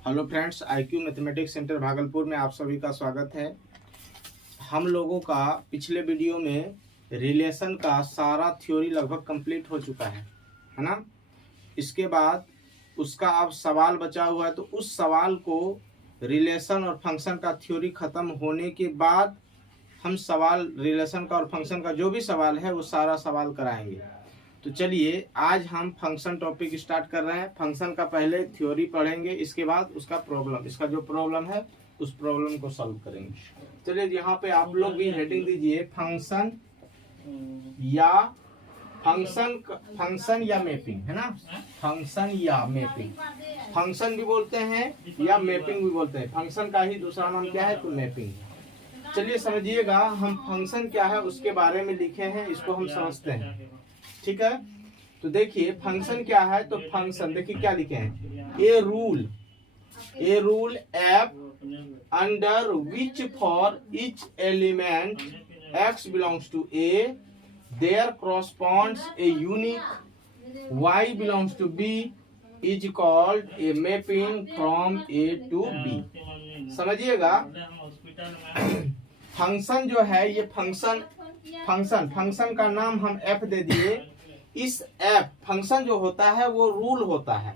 Hello friends, IQ mathematics centre Bhagalpur में आप सभी का स्वागत है। हम लोगों का पिछले वीडियो में रिलेशन का सारा थ्योरी लगभग कंप्लीट हो चुका है ना। इसके बाद उसका अब सवाल बचा हुआ है, तो उस सवाल को रिलेशन और फंक्शन का थ्योरी ख़त्म होने के बाद हम सवाल रिलेशन का और फंक्शन का जो भी सवाल है वो सारा सवाल कराएंगे। तो चलिए आज हम फंक्शन टॉपिक स्टार्ट कर रहे हैं। फंक्शन का पहले थ्योरी पढ़ेंगे, इसके बाद उसका प्रॉब्लम, इसका जो प्रॉब्लम है उस प्रॉब्लम को सॉल्व करेंगे। चलिए यहाँ पे आप लोग भी हेडिंग दीजिए, फंक्शन या मैपिंग, है ना। फंक्शन या मैपिंग, फंक्शन भी बोलते हैं या मैपिंग भी बोलते हैं। फंक्शन का ही दूसरा नाम क्या है, तो मैपिंग है। चलिए समझिएगा, हम फंक्शन क्या है उसके बारे में लिखे हैं, इसको हम समझते हैं, ठीक है। तो देखिए फंक्शन क्या है, तो फंक्शन देखिए क्या लिखे हैं, a rule f under which for each element x belongs to a there corresponds a unique y belongs to b is called a mapping from a to b। समझिएगा, फंक्शन जो है ये फंक्शन का नाम हम f दे दिए। इस f function जो होता है वो रूल होता है,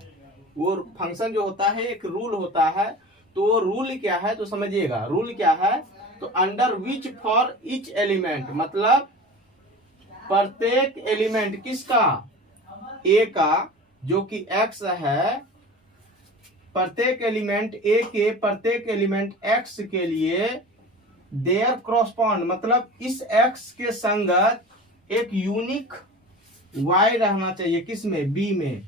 वो फंक्शन जो होता है एक रूल होता है। तो वो रूल क्या है, तो समझिएगा रूल क्या है, तो under which for each element, मतलब प्रत्येक एलिमेंट किसका, a का, जो कि x है, प्रत्येक एलिमेंट a के प्रत्येक एलिमेंट x के लिए देयर क्रॉसपॉन्ड, मतलब इस x के संगत एक यूनिक y रहना चाहिए, किसमें, b में।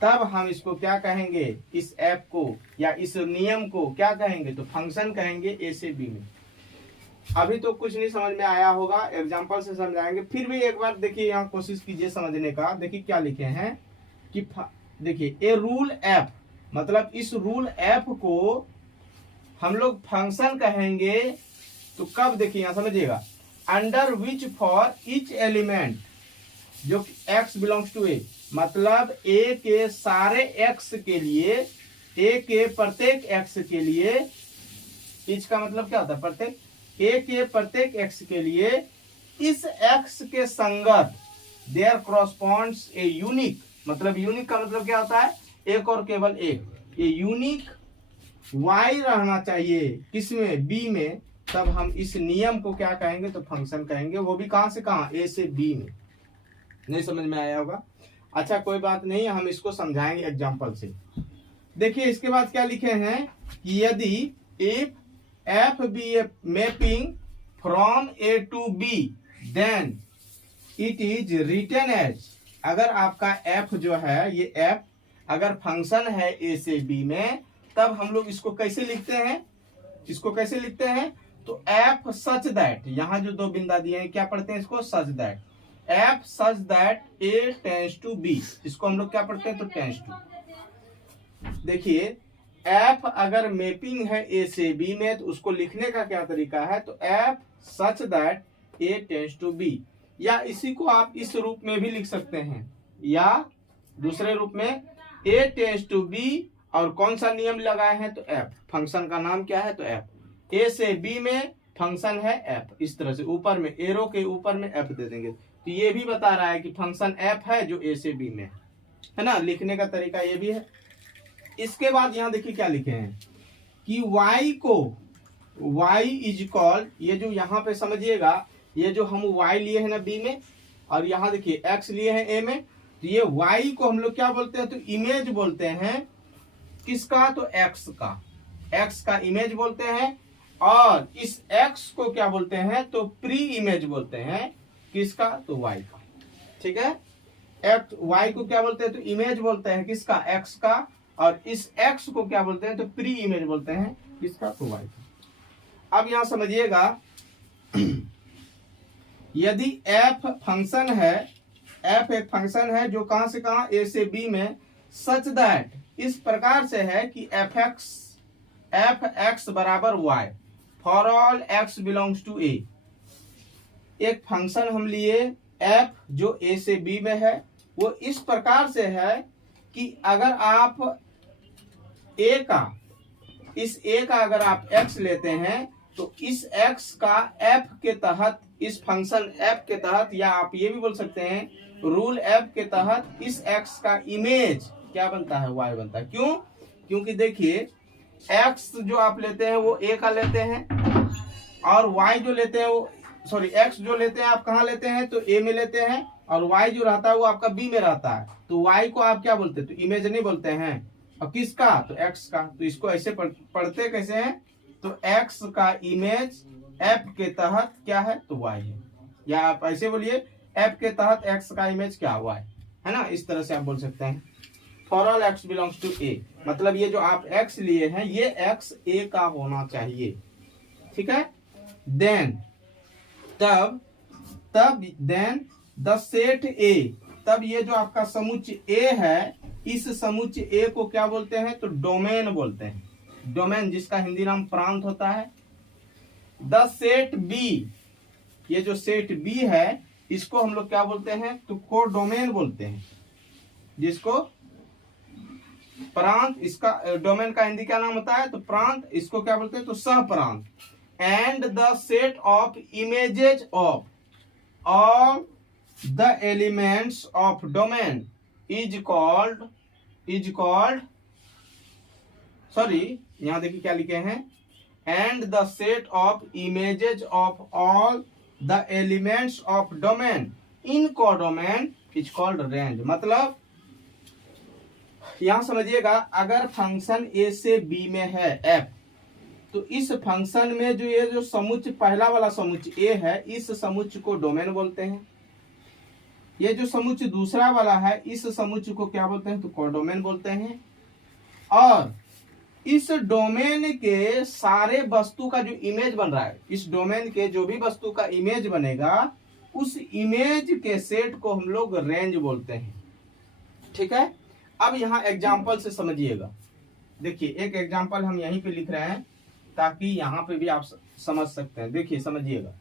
तब हम इसको क्या कहेंगे, इस f को या इस नियम को क्या कहेंगे, तो फंक्शन कहेंगे a से b में। अभी तो कुछ नहीं समझ में आया होगा, एग्जांपल से समझाएंगे। फिर भी एक बार देखिए, यहाँ कोशिश कीजिए समझने का। देखिए क्या लिखे हैं कि देखिए ए रूल f, मतलब इस रूल f को हम लोग फंक्शन कहेंगे। तो कब, देखिए यहाँ समझिएगा, under which for each element, जो x बिलोंग्स टू a, मतलब a के सारे x के लिए, a के प्रत्येक x के लिए, ईच का मतलब क्या होता है, प्रत्येक, a के प्रत्येक x के लिए इस x के संगत देयर corresponds ए यूनिक, मतलब यूनिक का मतलब क्या होता है, एक और केवल एक, ये यूनिक y रहना चाहिए किसमें, b में। तब हम इस नियम को क्या कहेंगे, तो फंक्शन कहेंगे। वो भी कहां से कहां, a से b में। नहीं समझ में आया होगा, अच्छा कोई बात नहीं, हम इसको समझाएंगे एग्जांपल से। देखिए इसके बाद क्या लिखे हैं कि यदि if f be a mapping from a to b then it is written as, अगर आपका f जो है, ये f अगर फंक्शन है a से b में, तब हम लोग इसको कैसे लिखते हैं, इसको कैसे लिखते हैं, तो f सच दैट, यहाँ जो दो बिंदा दिए हैं क्या पढ़ते हैं इसको, such that, f such that a tends to b, इसको हम लोग क्या पढ़ते हैं, तो टेंड्स टू। देखिए f अगर मैपिंग है a से b में, तो उसको लिखने का क्या तरीका है, तो f such that a tends to b, या इसी को आप इस रूप में भी लिख सकते हैं, या दूसरे रूप में a टेंड्स टू b, और कौन सा नियम लगाए हैं, तो f, फंक्शन का नाम क्या है, तो f, a से b में फंक्शन है f। इस तरह से ऊपर में एरो के ऊपर में f दे देंगे, तो ये भी बता रहा है कि फंक्शन f है जो a से b में है ना। लिखने का तरीका ये भी है। इसके बाद यहाँ देखिए क्या लिखे हैं कि y को, y इज इक्वल, ये जो यहाँ पे समझिएगा, ये जो हम y लिए हैं ना b में, और यहाँ देखिए x लिए हैं a में, तो ये y को हम लोग क्या बोलते हैं, तो इमेज बोलते हैं, किसका, तो x का इमेज बोलते हैं। और इस x को क्या बोलते हैं, तो प्री इमेज बोलते हैं, किसका, तो y का, ठीक है। y को क्या बोलते हैं, तो इमेज बोलते हैं, किसका, x का, और इस x को क्या बोलते हैं, तो प्री इमेज बोलते हैं, किसका, तो y का। अब यहां समझिएगा, यदि f फंक्शन है, f एक फंक्शन है जो कहां से कहां, a से b में, सच दैट, इस प्रकार से है कि f x बराबर y for all x belongs to a। एक फंक्शन हम लिए f जो a से b में है, वो इस प्रकार से है कि अगर आप a का इस a का अगर आप x लेते हैं तो इस x का f के तहत, इस फंक्शन f के तहत, या आप ये भी बोल सकते हैं रूल f के तहत इस x का इमेज क्या बनता है, y बनता है। क्यों? क्योंकि देखिए x जो आप लेते हैं वो a का लेते हैं, और y जो लेते हैं वो x जो लेते हैं आप कहाँ लेते हैं, तो a में लेते हैं, और y जो रहता है वो आपका b में रहता है। तो y को आप क्या बोलते हैं, तो इमेज नहीं बोलते हैं। और किसका, तो x का। तो इसको ऐसे पढ़ते कैसे हैं, तो x का इमेज f के तहत क्या है, तो y है। या आप ऐसे बोलिए f के तहत x का इमेज क्या, y है ना। इस तरह से आप बोल सकते हैं। For all x belongs to a, मतलब ये जो आप x लिए हैं ये x a का होना चाहिए, ठीक है। Then then the set a, तब ये जो आपका समुच्चय a है, इस समुच्चय a को क्या बोलते हैं, तो डोमेन बोलते हैं। डोमेन जिसका हिंदी नाम प्रांत होता है। द सेट b, ये जो सेट b है इसको हम लोग क्या बोलते हैं, तो कोडोमेन बोलते हैं, जिसको प्रांत, इसका डोमेन का हिंदी क्या नाम होता है, तो प्रांत। इसको क्या बोलते हैं, तो सह प्रांत। And the set of images of all the elements of domain is called sorry, यहां देखिए क्या लिखे हैं, and the set of images of all the elements of domain in codomain is called range. मतलब यहां समझिएगा, अगर फंक्शन a से b में है f, तो इस फंक्शन में जो ये जो समुच्चय पहला वाला समुच्चय a है, इस समुच्चय को डोमेन बोलते हैं। ये जो समुच्चय दूसरा वाला है, इस समुच्चय को क्या बोलते हैं, तो कोडोमेन बोलते हैं। और इस डोमेन के सारे वस्तु का जो इमेज बन रहा है, इस डोमेन के जो भी वस्तु का इमेज बनेगा, उस इमेज के सेट को हम लोग रेंज बोलते हैं, ठीक है। अब यहाँ एग्जाम्पल से समझिएगा। देखिए एक एग्जाम्पल हम यहीं पे लिख रहे हैं ताकि यहाँ पे भी आप समझ सकते हैं। देखिए समझिएगा,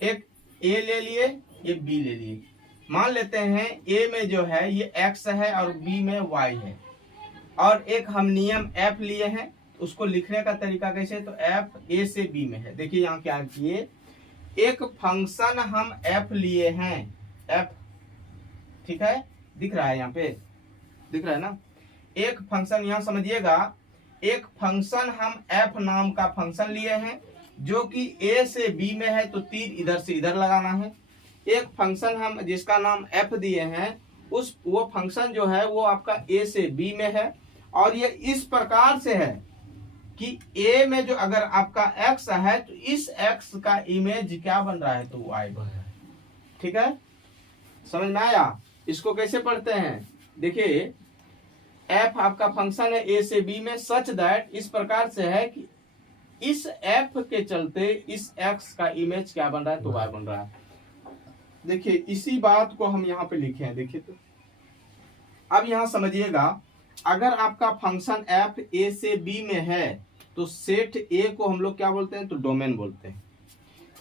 एक a ले लिए, एक b ले लिए। मान लेते हैं a में जो है ये x है और b में y है, और एक हम नियम f लिए हैं। उसको लिखने का तरीका कैसे, तो f a से b में है। देखिए यहाँ क्या किए, एक फंक्शन हम f लिए हैं, f, ठीक है, दिख रहा है यहाँ पे, दिख रहा है ना। एक फंक्शन, यहाँ समझिएगा, एक फंक्शन हम f नाम का फंक्शन लिए हैं जो कि a से b में है, तो तीर इधर से इधर लगाना है। एक फंक्शन हम जिसका नाम f दिए हैं, वो फंक्शन जो है वो आपका a से b में है, और ये इस प्रकार से है कि a में जो अगर आपका x है तो इस x का इमेज क्या बन रहा है, तो y बन रहा है, ठीक है। समझ में आया? इसको कैसे पढ़ते हैं, देखिए f आपका फंक्शन है a से b में, सच दैट, इस प्रकार से है कि इस f के चलते इस x का इमेज क्या बन रहा है, तो y बन रहा है। देखिए इसी बात को हम यहाँ पे लिखे हैं, देखिए तो अब यहाँ समझिएगा, अगर आपका फंक्शन f a से b में है तो सेट a को हम लोग क्या बोलते हैं, तो डोमेन बोलते हैं।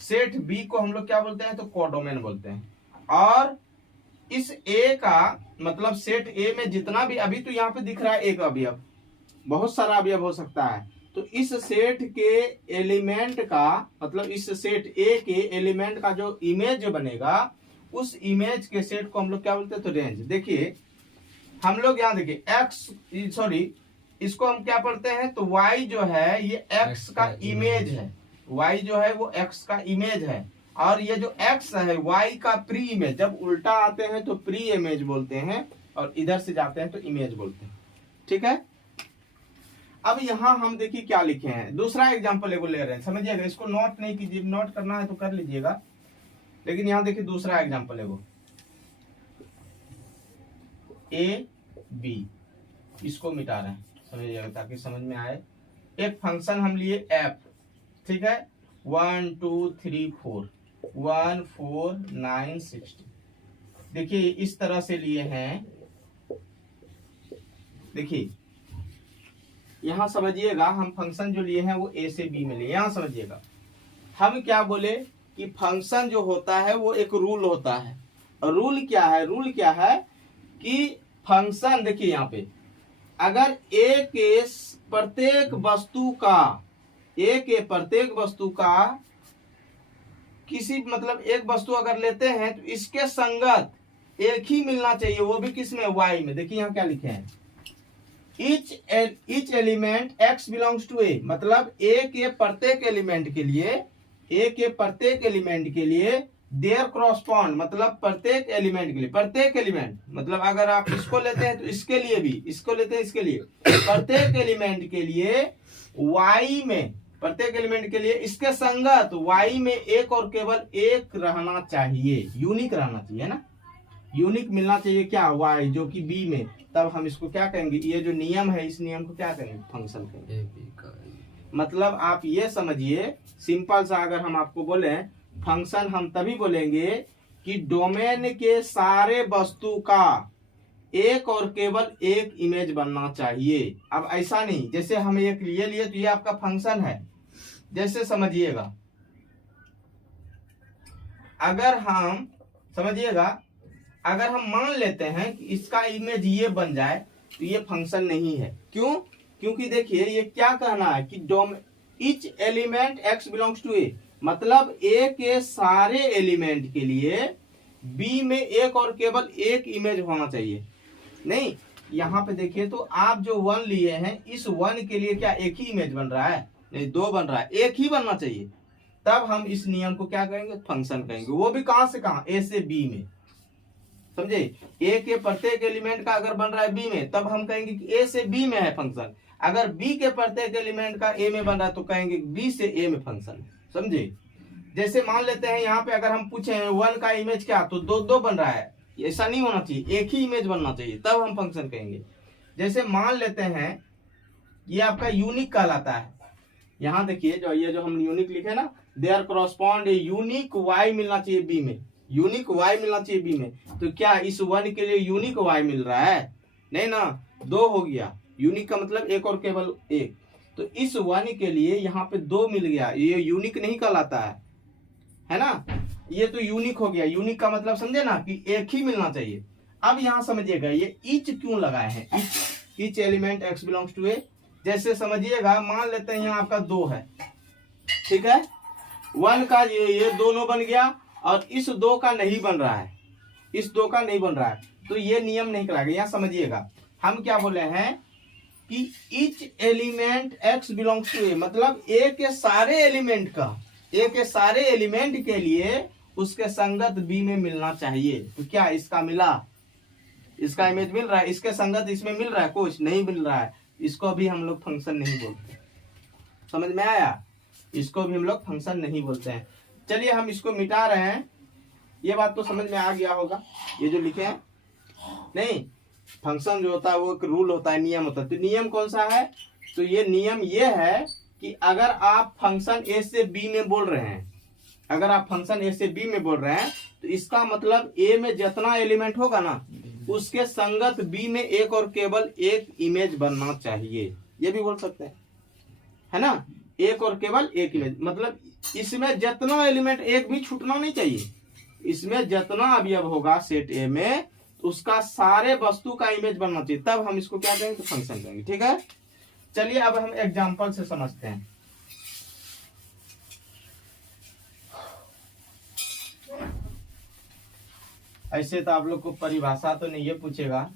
सेट b को हम लोग क्या बोलते हैं, तो कोडोमेन बोलते हैं। और इस a का मतलब सेट a में जितना भी, अभी तो यहाँ पे दिख रहा है एक अवयव, बहुत सारा अवयव हो सकता है, तो इस सेट के एलिमेंट का मतलब इस सेट A के एलिमेंट का जो इमेज बनेगा, उस इमेज के सेट को हम लोग क्या बोलते हैं, तो रेंज। देखिए हम लोग यहाँ देखिए x, सॉरी, इसको हम क्या पढ़ते हैं, तो y जो है ये x का इमेज है, y जो है वो x का इमेज है, और ये जो x है y का प्री इमेज। जब उल्टा आते हैं तो प्री इमेज बोलते हैं, और इधर से जाते हैं तो इमेज बोलते हैं, ठीक है। अब यहाँ हम देखिए क्या लिखे हैं, दूसरा एग्जांपल एगो ले रहे हैं, समझिएगा। इसको नोट नहीं कीजिए, नोट करना है तो कर लीजिएगा, लेकिन यहाँ देखिए दूसरा एग्जांपल एगो a b, इसको मिटा रहे हैं, समझिएगा ताकि समझ में आए। एक फंक्शन हम लिए f, ठीक है, 1 2 3 4 1 4 9 60। देखिए इस तरह से लिए हैं। देखिए यहां समझिएगा, हम फंक्शन जो लिए हैं वो a से b में लिए। यहां समझिएगा, हम क्या बोले कि फंक्शन जो होता है वो एक रूल होता है। रूल क्या है, रूल क्या है कि फंक्शन, देखिए यहाँ पे अगर ए के प्रत्येक वस्तु का किसी मतलब एक वस्तु अगर लेते हैं तो इसके संगत एक ही मिलना चाहिए, वो भी किसमें, वाई में। देखिए यहाँ क्या लिखे हैं, each element x belongs to a, मतलब ए के प्रत्येक एलिमेंट के लिए देयर क्रॉसपॉन्ड, मतलब प्रत्येक एलिमेंट मतलब अगर आप इसको लेते हैं तो इसके लिए भी, इसको लेते हैं इसके लिए, प्रत्येक एलिमेंट के लिए वाई में, प्रत्येक एलिमेंट के लिए इसके संगत वाई में एक और केवल एक रहना चाहिए, यूनिक रहना चाहिए ना, यूनिक मिलना चाहिए क्या, वाई, जो कि बी में। तब हम इसको क्या कहेंगे, ये जो नियम है इस नियम को क्या कहेंगे, फंक्शन कहेंगे। मतलब आप ये समझिए, सिंपल सा अगर हम आपको बोले फंक्शन, हम तभी बोलेंगे कि डोमेन के सारे वस्तु का एक और केवल एक इमेज बनना चाहिए। अब ऐसा नहीं, जैसे हम एक लिए तो ये आपका फंक्शन है, जैसे समझिएगा, अगर हम समझिएगा, अगर हम मान लेते हैं कि इसका इमेज ये बन जाए तो ये फंक्शन नहीं है। क्यों? क्योंकि देखिए ये क्या कहना है कि each element x belongs to a, मतलब ए के सारे एलिमेंट के लिए बी में एक और केवल एक इमेज होना चाहिए। नहीं, यहाँ पे देखिए तो आप जो 1 लिए हैं, इस 1 के लिए क्या एक ही इमेज बन रहा है, नहीं 2 बन रहा है, एक ही बनना चाहिए। तब हम इस नियम को क्या कहेंगे, फंक्शन कहेंगे। वो भी कहां से कहां, ए से बी में, समझे। ए के प्रत्येक एलिमेंट का अगर बन रहा है बी में, तब हम कहेंगे कि ए से बी में है फंक्शन। अगर बी के प्रत्येक एलिमेंट का ए में बन रहा है तो कहेंगे बी से ए में फंक्शन, समझे। जैसे मान लेते हैं यहाँ पे अगर हम पूछे 1 का इमेज क्या, तो 2 बन रहा है, ऐसा नहीं होना चाहिए, एक ही इमेज बनना चाहिए, तब हम फंक्शन कहेंगे। जैसे मान लेते हैं ये आपका यूनिक कहलाता है, यहाँ देखिए जो ये जो हम यूनिक लिखे ना, देयर क्रॉसपॉन्ड यूनिक वाई मिलना चाहिए बी में, यूनिक वाई मिलना चाहिए बी में। तो क्या इस 1 के लिए यूनिक वाई मिल रहा है, नहीं ना, 2 हो गया, यूनिक का मतलब एक और केवल एक। तो इस 1 के लिए यहाँ पे 2 मिल गया, ये यूनिक नहीं कहलाता है ना, ये तो यूनिक हो गया। यूनिक का मतलब समझे ना कि एक ही मिलना चाहिए। अब यहाँ समझिएगा ये इच क्यों लगाए हैं, each element x belongs to a. जैसे समझिएगा, मान लेते हैं यहाँ आपका 2 है, ठीक है, 1 का ये दोनों बन गया और इस 2 का नहीं बन रहा है, इस 2 का नहीं बन रहा है, तो ये नियम नहीं कराएगा। यहाँ समझिएगा हम क्या बोले हैं कि each element x belongs to a, मतलब ए के सारे एलिमेंट का, ए के सारे एलिमेंट के लिए उसके संगत बी में मिलना चाहिए। तो क्या इसका मिला, इसका इमेज मिल रहा है, इसके संगत इसमें मिल रहा है, कुछ नहीं मिल रहा है, इसको भी हम लोग फंक्शन नहीं बोलते। समझ में आया, इसको भी हम लोग फंक्शन नहीं बोलते हैं। चलिए हम इसको मिटा रहे हैं, ये बात तो समझ में आ गया होगा। ये जो लिखे हैं, नहीं, फंक्शन जो होता है वो एक रूल होता है, नियम होता है। तो नियम कौन सा है, तो ये नियम ये है कि अगर आप फंक्शन ए से बी में बोल रहे हैं, अगर आप फंक्शन ए से बी में बोल रहे हैं, तो इसका मतलब ए में जितना एलिमेंट होगा ना, उसके संगत बी में एक और केवल एक इमेज बनना चाहिए। ये भी बोल सकते हैं, है ना, एक और केवल एक इमेज, मतलब इसमें जितना एलिमेंट एक भी छूटना नहीं चाहिए। इसमें जितना अवयव होगा सेट ए में, उसका सारे वस्तु का इमेज बनना चाहिए, तब हम इसको क्या कहेंगे, तो फंक्शन कहेंगे। ठीक है, चलिए अब हम एग्जांपल से समझते हैं। ऐसे तो आप लोग को परिभाषा तो नहीं ये पूछेगा,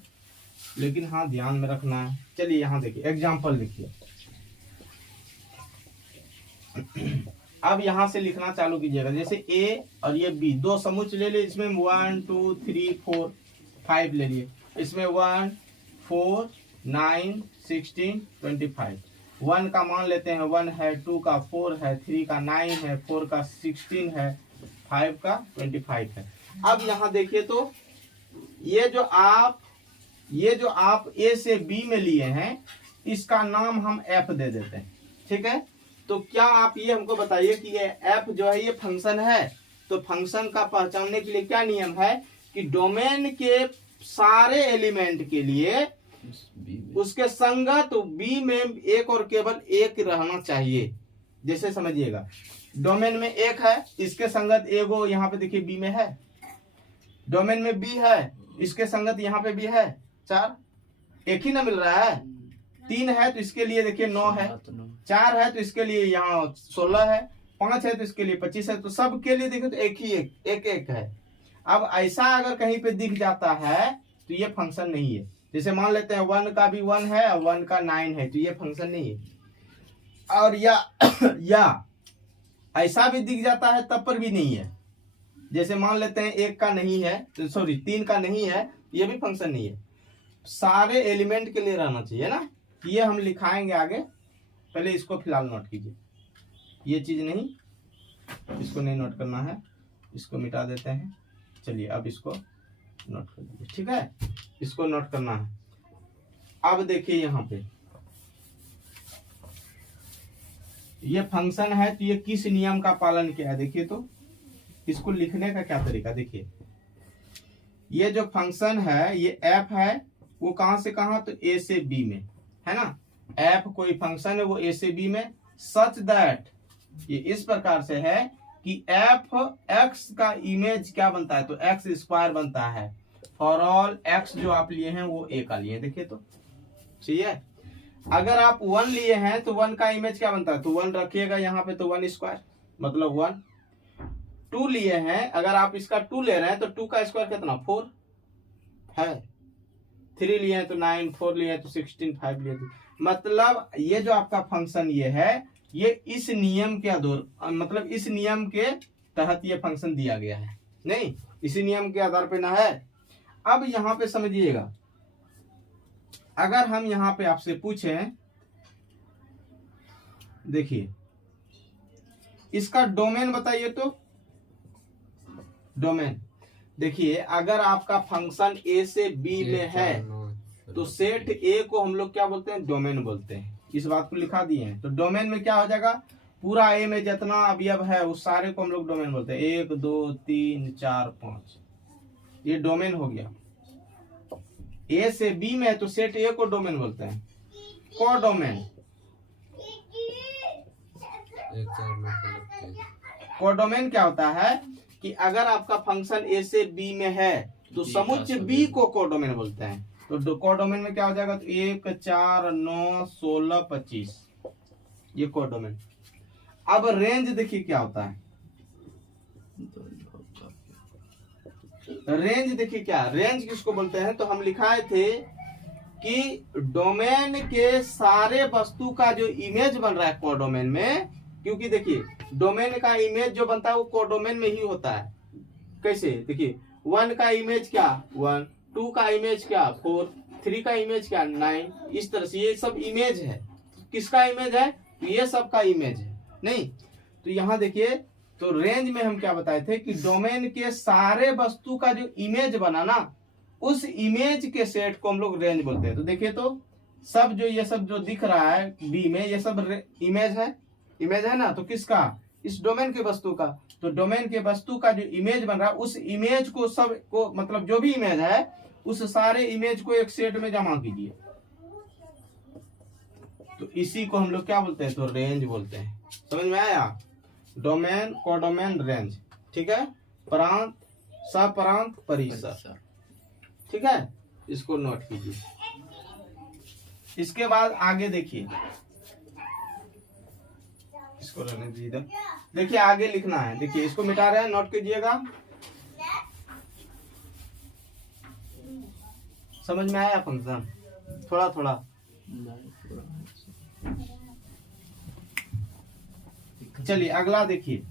लेकिन हाँ ध्यान में रखना है। चलिए यहाँ देखिए एग्जांपल लिखिए। अब यहाँ से लिखना चालू कीजिएगा। जैसे ए और ये बी, 2 समुच्च ले लिए, इसमें 1 2 3 4 5 ले लिए, इसमें 1 4 9 16 25। 1 का मान लेते हैं 1 है, 2 का 4 है, 3 का 9 है, 4 का 16 है, 5 का 25 है। अब यहाँ देखिए तो ये जो आप ए से बी में लिए हैं, इसका नाम हम एफ दे देते हैं। ठीक है, तो क्या आप ये हमको बताइए कि ये एफ जो है ये फंक्शन है। तो फंक्शन का पहचानने के लिए क्या नियम है कि डोमेन के सारे एलिमेंट के लिए उसके संगत बी में एक और केवल एक रहना चाहिए। जैसे समझिएगा, डोमेन में 1 है, इसके संगत एगो यहाँ पे देखिए बी में है। डोमेन में बी है, इसके संगत यहाँ पे भी है 4। एक ही ना मिल रहा है। 3 है तो इसके लिए देखिए 9 है, 4 है तो इसके लिए यहाँ 16 है, 5 है तो इसके लिए 25 है। तो सब के लिए देखिए तो एक ही एक है। अब ऐसा अगर कहीं पे दिख जाता है तो ये फंक्शन नहीं है। जैसे मान लेते हैं 1 का भी 1 है और 1 का 9 है, तो ये फंक्शन नहीं है। और या ऐसा भी दिख जाता है तब पर भी नहीं है। जैसे मान लेते हैं 1 का नहीं है, तो सॉरी 3 का नहीं है, ये भी फंक्शन नहीं है। सारे एलिमेंट के लिए रहना चाहिए ना। ये हम लिखाएंगे आगे, पहले इसको फिलहाल नोट कीजिए। ये चीज नहीं, इसको नहीं नोट करना है, इसको मिटा देते हैं। चलिए अब इसको नोट कर लीजिए, ठीक है, इसको नोट करना है। अब देखिए यहाँ पे ये फंक्शन है, तो ये किस नियम का पालन किया है देखिए। तो इसको लिखने का क्या तरीका देखिए। ये जो फंक्शन है ये एफ है, वो कहां से कहां, तो ए से बी में है ना। एफ कोई फंक्शन है वो ए से बी में, सच दैट ये इस प्रकार से है कि एफ एक्स का इमेज क्या बनता है, तो एक्स स्क्वायर बनता है फॉर ऑल एक्स जो आप लिए हैं वो ए का लिए। देखिए तो चाहिए। अगर आप 1 लिए हैं तो 1 का इमेज क्या बनता है, तो 1 रखिएगा यहाँ पे, तो 1 स्क्वायर मतलब 1। 2 लिए हैं, अगर आप इसका 2 ले रहे हैं तो 2 का स्क्वायर कितना 4 है। 3 लिए हैं तो 9, 4 लिए हैं तो 16, 5 लिए तो मतलब ये जो आपका फंक्शन ये है, ये इस नियम के मतलब इस नियम के तहत ये फंक्शन दिया गया है, नहीं इसी नियम के आधार पे ना है। अब यहां पे समझिएगा, अगर हम यहां पे आपसे पूछें, देखिए इसका डोमेन बताइए। तो डोमेन देखिए, अगर आपका फंक्शन ए से बी में है तो सेट ए को हम लोग क्या बोलते हैं, डोमेन बोलते हैं। इस बात को लिखा दिए हैं। तो डोमेन में क्या हो जाएगा, पूरा ए में जितना अवयव है उस सारे को हम लोग डोमेन बोलते हैं। 1 2 3 4 5 ये डोमेन हो गया। ए से बी में है तो सेट ए को डोमेन बोलते हैं। कोडोमेन, कोडोमेन क्या होता है कि अगर आपका फंक्शन ए से बी में है तो समुच्चय बी को कोडोमेन बोलते हैं। तो कोडोमेन में क्या हो जाएगा, तो 1 4 9 16 25 ये कोडोमेन। अब रेंज देखिए क्या होता है। रेंज देखिए क्या, रेंज किसको बोलते हैं, तो हम लिखाए थे कि डोमेन के सारे वस्तु का जो इमेज बन रहा है कोडोमेन में, क्योंकि देखिए डोमेन का इमेज जो बनता है वो कोडोमेन में ही होता है। कैसे देखिए, 1 का इमेज क्या 1, 2 का इमेज क्या 4, 3 का इमेज क्या 9, इस तरह से ये सब इमेज है। किसका इमेज है, तो ये सब का इमेज है, नहीं। तो यहाँ देखिए, तो रेंज में हम क्या बताए थे कि डोमेन के सारे वस्तु का जो इमेज बना ना, उस इमेज के सेट को हम लोग रेंज बोलते हैं। तो देखिए तो सब जो ये सब जो दिख रहा है बी में, ये सब इमेज है ना। तो किसका, इस डोमेन के वस्तु का। तो डोमेन के वस्तु का जो इमेज बन रहा है उस इमेज को सब को मतलब जो भी इमेज है उस सारे इमेज को एक सेट में जमा कीजिए। तो इसी को हम लोग क्या बोलते हैं, तो रेंज बोलते हैं। समझ में आया, डोमेन कोडोमेन रेंज, ठीक है। प्रांत सप्रांत परिसर, ठीक है, इसको नोट कीजिए। इसके बाद आगे देखिए, इसको रहने दीजिए। देखिए आगे लिखना है, देखिए इसको मिटा रहे हैं, नोट कीजिएगा। समझ में आया फंक्शन, थोड़ा थोड़ा चलिए अगला देखिए।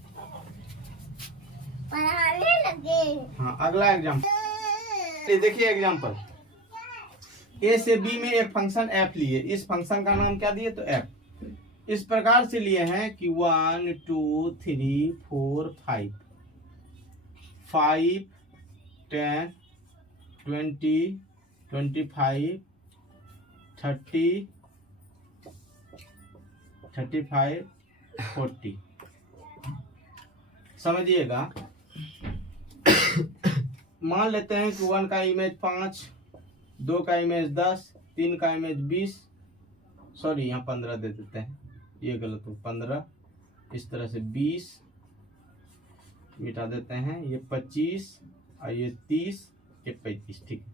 हाँ अगला एग्जाम्पल देखिए। एग्जाम्पल, ए से बी में एक फंक्शन एफ लिए, इस फंक्शन का नाम क्या दिए, तो एफ। इस प्रकार से लिए हैं कि 1 2 3 4 5 5 10 20 25 30 35 40। समझिएगा, मान लेते हैं कि 1 का इमेज 5, 2 का इमेज 10, 3 का इमेज 20, सॉरी यहाँ 15 दे देते हैं, ये गलत हो, 15, इस तरह से 20 मिटा देते हैं, ये 25 और ये 30, ये 35, ठीक है।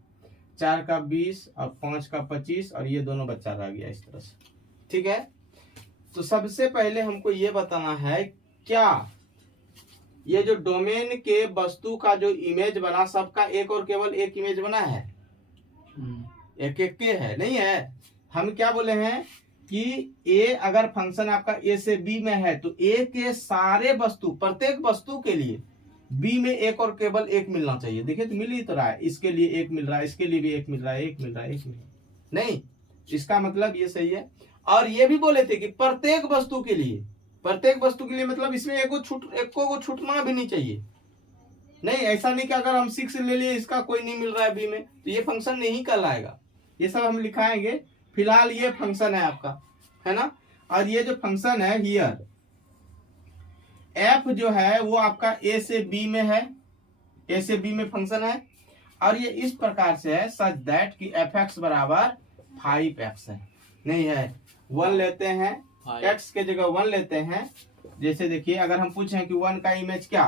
4 का 20 और 5 का 25 और ये दोनों बच्चा रह गया इस तरह से। ठीक है, तो सबसे पहले हमको ये बताना है क्या ये जो डोमेन के वस्तु का जो इमेज बना सबका एक और केवल एक इमेज बना है? एक एक के है नहीं है। हम क्या बोले हैं कि ए अगर फंक्शन आपका ए से बी में है तो ए के सारे वस्तु प्रत्येक वस्तु के लिए बी में एक और केवल एक मिलना चाहिए। देखिए तो मिल ही तो रहा है, इसके लिए एक मिल रहा है, इसके लिए भी एक मिल रहा है, एक मिल रहा है, एक मिल रहा है। नहीं, इसका मतलब ये सही है। और ये भी बोले थे कि प्रत्येक वस्तु के लिए, प्रत्येक वस्तु के लिए मतलब इसमें एको को छूटना भी नहीं चाहिए। नहीं, ऐसा नहीं कि अगर हम 6 ले लिए इसका कोई नहीं मिल रहा है बी में तो ये फंक्शन नहीं कहलाएगा। ये सब हम लिखाएंगे। फिलहाल ये फंक्शन है आपका, है ना। और ये जो फंक्शन है हियर एफ जो है वो आपका ए से बी में है, ए से बी में फंक्शन है। और ये इस प्रकार से है सच दैट कि एफ एक्स बराबर 5x है। नहीं है, 1 लेते हैं, x के जगह 1 लेते हैं। जैसे देखिए अगर हम पूछें कि 1 का इमेज क्या,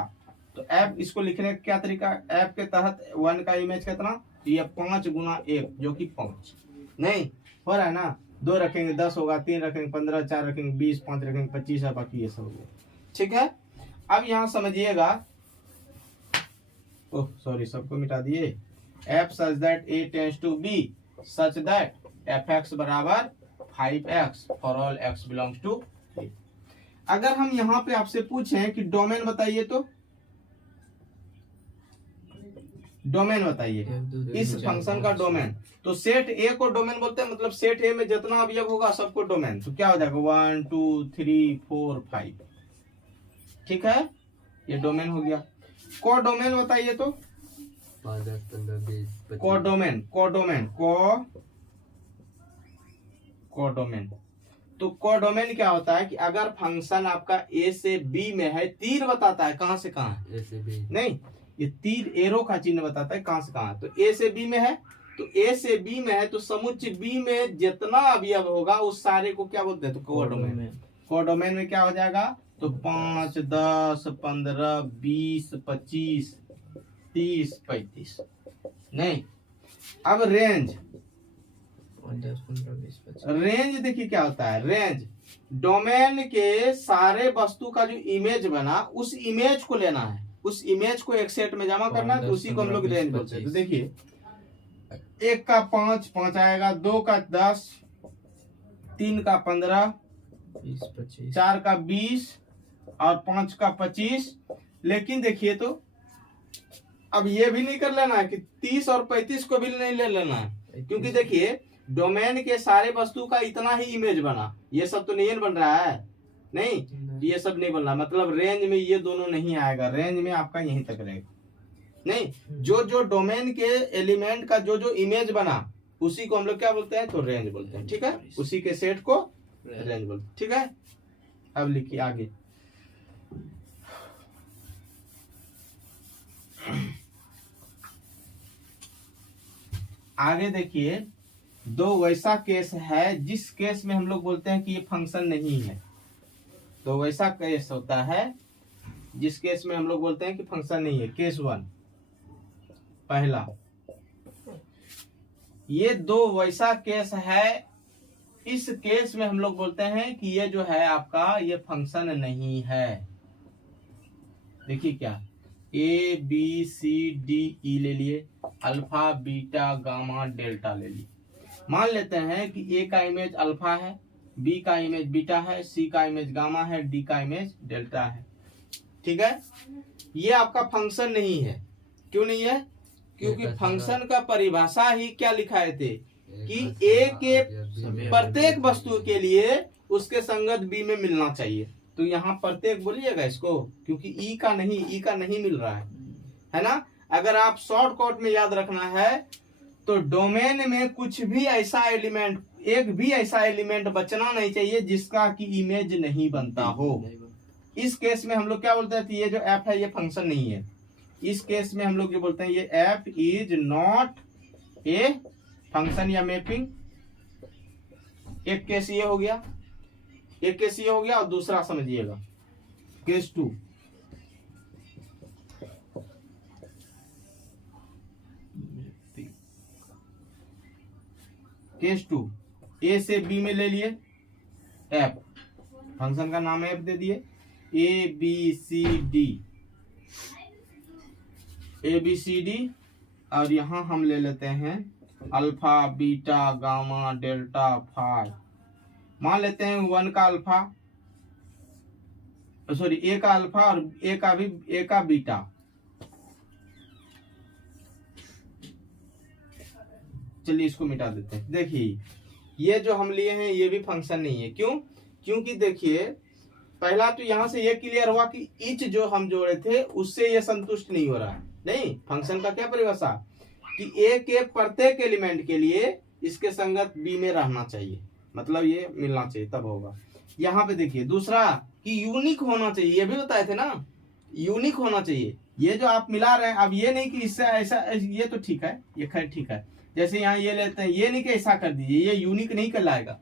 तो f इसको लिखने का क्या तरीका, f के तहत 1 का इमेज कितना, तो ये 5 गुना 1 जो कि 5। नहीं हो रहा है ना, 2 रखेंगे 10 होगा, 3 रखेंगे 15, 4 रखेंगे 20, 5 रखेंगे 25 है, बाकी ये सब हो गया। ठीक है, अब यहाँ समझिएगा, ओह सॉरी सबको मिटा दिए। f such that a tends to b such that fx बराबर 5x for all x belongs to a। अगर हम यहाँ पे आपसे पूछें कि डोमेन बताइए, तो डोमेन बताइए इस फंक्शन का डोमेन, तो सेट ए को डोमेन बोलते हैं। मतलब सेट ए में जितना अवयव होगा सबको डोमेन। तो क्या हो जाएगा 1 2 3 4 5। ठीक है, ये डोमेन हो गया। को डोमेन बताइए तो 5 10 15 20 को डोमेन, को डोमेन, को डोमेन। तो को डोमेन क्या होता है कि अगर फंक्शन आपका ए से बी में है, तीर बताता है कहां से कहां है, ए से बी। नहीं ये तीर एरो का चिन्ह बताता है कहां से कहां है। तो ए से बी में है, तो ए से बी में है तो समुच्चय बी में जितना अवयव होगा उस सारे को क्या बोलते हैं, तो कोडोमेन। कोडोमेन में क्या हो जाएगा, तो 5 10 15 20 25 30 35। नहीं, अब रेंज, 10 15 20 25। रेंज देखिए क्या होता है। रेंज डोमेन के सारे वस्तु का जो इमेज बना उस इमेज को लेना है, उस इमेज को एक सेट में जमा करना है, तो उसी को हम लोग रेंज बोलते हैं। तो देखिए 1 का 5 आएगा, 2 का 10, 3 का 15, 20 25। 4 का 20 और 5 का 25। लेकिन देखिए तो अब ये भी नहीं कर लेना है कि 30 और 35 को भी नहीं ले लेना है, क्योंकि देखिए डोमेन के सारे वस्तु का इतना ही इमेज बना, ये सब तो नहीं बन रहा है। नहीं, ये सब नहीं बन रहा, मतलब रेंज में ये दोनों नहीं आएगा, रेंज में आपका यहीं तक रहेगा। नहीं, जो जो डोमेन के एलिमेंट का जो जो इमेज बना उसी को हम लोग क्या बोलते हैं, तो रेंज बोलते हैं। ठीक है, उसी के सेट को रेंज बोलते हैं। ठीक है, अब लिखिए आगे। आगे देखिए, 2 वैसा केस है जिस केस में हम लोग बोलते हैं कि ये फंक्शन नहीं है। तो वैसा केस होता है जिस केस में हम लोग बोलते हैं कि फंक्शन नहीं है। केस 1 पहला, ये 2 वैसा केस है। इस केस में हम लोग बोलते हैं कि ये जो है आपका ये फंक्शन नहीं है। देखिए क्या, ए बी सी डी ई ले लिए, अल्फा बीटा गामा डेल्टा ले लिए। मान लेते हैं कि ए का इमेज अल्फा है, बी का इमेज बीटा है, सी का इमेज गामा है, डी का इमेज डेल्टा है। ठीक है, ये आपका फंक्शन नहीं है। क्यों नहीं है, क्योंकि फंक्शन का परिभाषा ही क्या लिखाए थे कि ए के प्रत्येक वस्तु के लिए उसके संगत बी में मिलना चाहिए। तो यहाँ प्रत्येक बोलिएगा इसको, क्योंकि ई का नहीं मिल रहा है ना। अगर आप शॉर्टकट में याद रखना है तो डोमेन में कुछ भी ऐसा एलिमेंट, एक भी ऐसा एलिमेंट बचना नहीं चाहिए जिसका कि इमेज नहीं बनता हो। इस केस में हम लोग क्या बोलते हैं, ये जो एफ है ये फंक्शन नहीं है। इस केस में हम लोग जो बोलते हैं ये F is not a function या मैपिंग। एक केस ये हो गया, एक केस ये हो गया, और दूसरा समझिएगा केस 2। केस 2 ए से बी में ले लिए एफ, फंक्शन का नाम एफ दे दिए, ए बी सी डी, और यहां हम ले लेते हैं alpha beta gamma delta phi. मान लेते हैं 1 का अल्फा, सॉरी ए का अल्फा और ए का बीटा। चलिए इसको मिटा देते हैं। देखिए ये जो हम लिए हैं ये भी फंक्शन नहीं है। क्यों? क्योंकि देखिए पहला तो यहां से ये क्लियर हुआ कि ईच जो हम जोड़े थे उससे ये संतुष्ट नहीं हो रहा है। नहीं, फंक्शन का क्या परिभाषा कि ए के प्रत्येक एलिमेंट के लिए इसके संगत बी में रहना चाहिए, मतलब ये मिलना चाहिए तब होगा। यहाँ पे देखिए दूसरा कि यूनिक होना चाहिए, ये भी बताए थे ना, यूनिक होना चाहिए। ये जो आप मिला रहे हैं, अब ये नहीं कि इससे ऐसा, ये तो ठीक है, ये खैर ठीक है। जैसे यहाँ ये लेते हैं, ये नहीं कि ऐसा कर दीजिए, ये यूनिक नहीं कहलाएगा।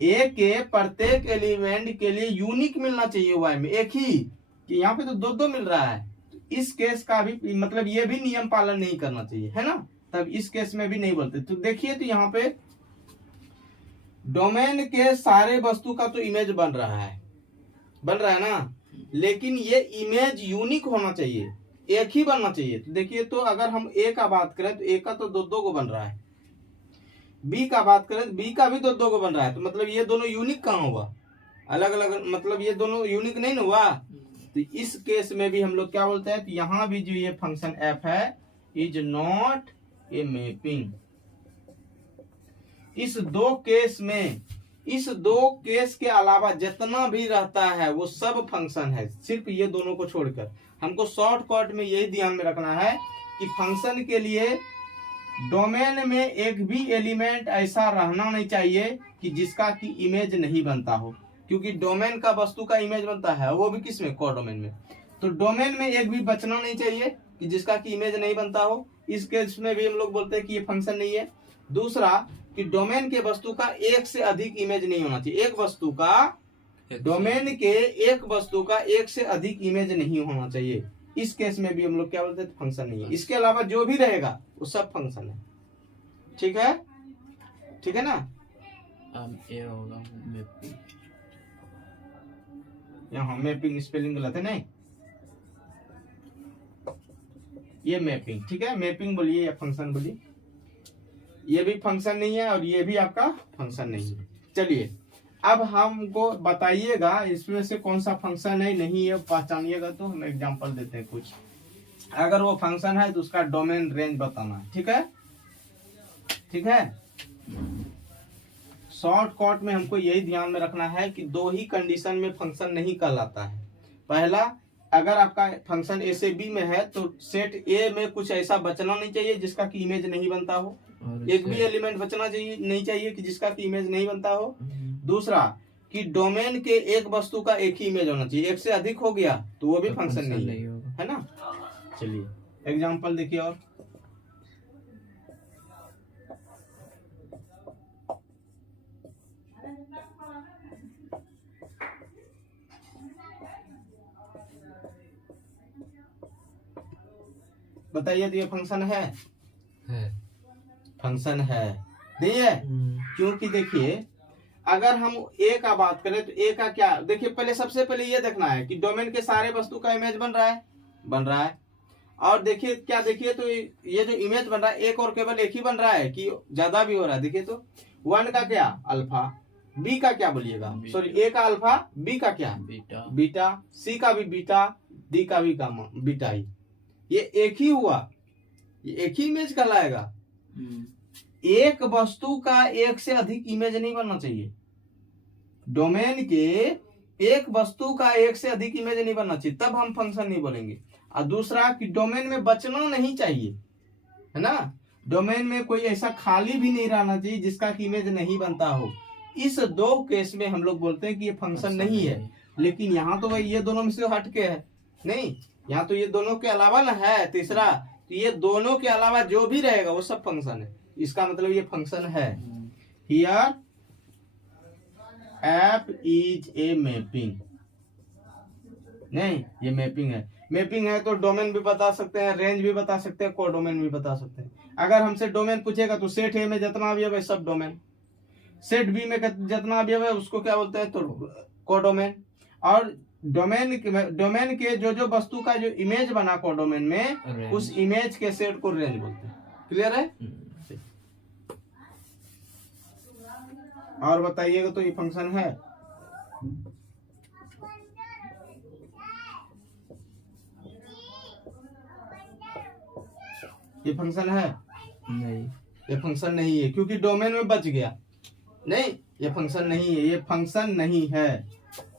ए के प्रत्येक एलिमेंट के लिए यूनिक मिलना चाहिए वाई में, एक ही, कि यहाँ पे तो दो मिल रहा है। इस केस का भी मतलब ये भी नियम पालन नहीं करना चाहिए, है ना, तब इस केस में भी नहीं बोलते। तो देखिए तो यहाँ पे डोमेन के सारे वस्तु का तो इमेज बन रहा है ना, लेकिन ये इमेज यूनिक होना चाहिए, एक ही बनना चाहिए। तो देखिए तो अगर हम ए का बात करें तो ए का तो दो को बन रहा है, बी का बात करें तो बी का भी दो को बन रहा है। तो मतलब ये दोनों यूनिक कहाँ हुआ, अलग अलग, मतलब ये दोनों यूनिक नहीं ना हुआ। तो इस केस में भी हम लोग क्या बोलते हैं, तो यहाँ भी जो ये फंक्शन एफ है इज नॉट ए मैपिंग। इस दो केस के अलावा जितना भी रहता है वो सब फंक्शन है, सिर्फ ये दोनों को छोड़कर। हमको शॉर्टकट में यही ध्यान में रखना है कि फंक्शन के लिए डोमेन में एक भी एलिमेंट ऐसा रहना नहीं चाहिए कि जिसका की इमेज नहीं बनता हो, क्योंकि डोमेन का वस्तु का इमेज बनता है, वो भी किसमें, कोडोमेन में। तो डोमेन में एक भी बचना नहीं चाहिए कि जिसका की इमेज नहीं बनता हो। इस केस में भी हम लोग बोलते हैं कि ये फंक्शन नहीं है। दूसरा कि डोमेन के वस्तु का एक से अधिक इमेज नहीं होना चाहिए, एक वस्तु का, डोमेन के एक वस्तु का एक से अधिक इमेज नहीं होना चाहिए। इस केस में भी हम लोग क्या बोलते हैं, फंक्शन नहीं है। इसके अलावा जो भी रहेगा वो सब फंक्शन है। ठीक है, ठीक है ना। ये होगा मैपिंग, यहाँ मैपिंग स्पेलिंग गलत है, नहीं, ये मैपिंग, ठीक है। मैपिंग बोलिए या फंक्शन बोलिए, ये भी फंक्शन नहीं है और ये भी आपका फंक्शन नहीं है। चलिए अब हमको बताइएगा इसमें से कौन सा फंक्शन है, नहीं है, पहचानिएगा तो हम एग्जांपल देते हैं कुछ। अगर वो फंक्शन है तो उसका डोमेन रेंज बताना है, ठीक है, ठीक है। शॉर्टकट में हमको यही ध्यान में रखना है कि दो ही कंडीशन में फंक्शन नहीं कहलाता है। पहला, अगर आपका फंक्शन ए से बी में है तो सेट ए में कुछ ऐसा बचना नहीं चाहिए जिसका की इमेज नहीं बनता हो, एक भी एलिमेंट बचना चाहिए नहीं चाहिए कि जिसका की इमेज नहीं बनता हो। दूसरा कि डोमेन के एक वस्तु का एक ही इमेज होना चाहिए, एक से अधिक हो गया तो वो भी फंक्शन नहीं है ना। चलिए एग्जांपल देखिए और बताइए। तो ये फंक्शन है, फंक्शन है नहीं है, क्योंकि देखिए अगर हम ए का बात करें तो ए का क्या, देखिए पहले सबसे पहले ये देखना है कि डोमेन के सारे वस्तु का इमेज बन रहा है। और देखिए क्या, देखिए तो ये जो इमेज बन रहा है एक और केवल एक ही बन रहा है कि ज्यादा भी हो रहा है। देखिए तो 1 का क्या अल्फा, बी का क्या बोलिएगा, सॉरी ए का अल्फा, बी का क्या बीटा, सी का भी बीटा, डी का भी गामा, बीटा ही, ये एक ही हुआ, ये एक ही इमेज कहलाएगा। एक वस्तु का एक से अधिक इमेज नहीं बनना चाहिए, डोमेन के एक वस्तु का एक से अधिक इमेज नहीं बनना चाहिए, तब हम फंक्शन नहीं बोलेंगे। और दूसरा कि डोमेन में बचना नहीं चाहिए, है ना, डोमेन में कोई ऐसा खाली भी नहीं रहना चाहिए जिसका की इमेज नहीं बनता हो। इस दो केस में हम लोग बोलते हैं कि ये फंक्शन नहीं है। लेकिन यहाँ तो भाई ये दोनों में से हटके है, नहीं, यहाँ तो ये दोनों के अलावा ना है तीसरा, तो ये दोनों के अलावा जो भी रहेगा वो सब फंक्शन है। इसका मतलब ये फंक्शन है। Here F is a mapping, नहीं ये मैपिंग है। मैपिंग है तो डोमेन भी बता सकते हैं, रेंज भी बता सकते हैं, कोडोमेन भी बता सकते हैं। अगर हमसे डोमेन पूछेगा तो सेट ए में जितना अवयव है सब डोमेन, सेट बी में जितना अवयव है उसको क्या बोलते हैं, तो कोडोमेन। और डोमेन के जो वस्तु का जो इमेज बना कोडोमेन में, उस इमेज के सेट को रेंज बोलते हैं। क्लियर है? और बताइएगा तो ये फंक्शन है। ये फंक्शन है? नहीं, ये फंक्शन नहीं है क्योंकि डोमेन में बच गया। नहीं, ये फंक्शन नहीं है, ये फंक्शन नहीं है।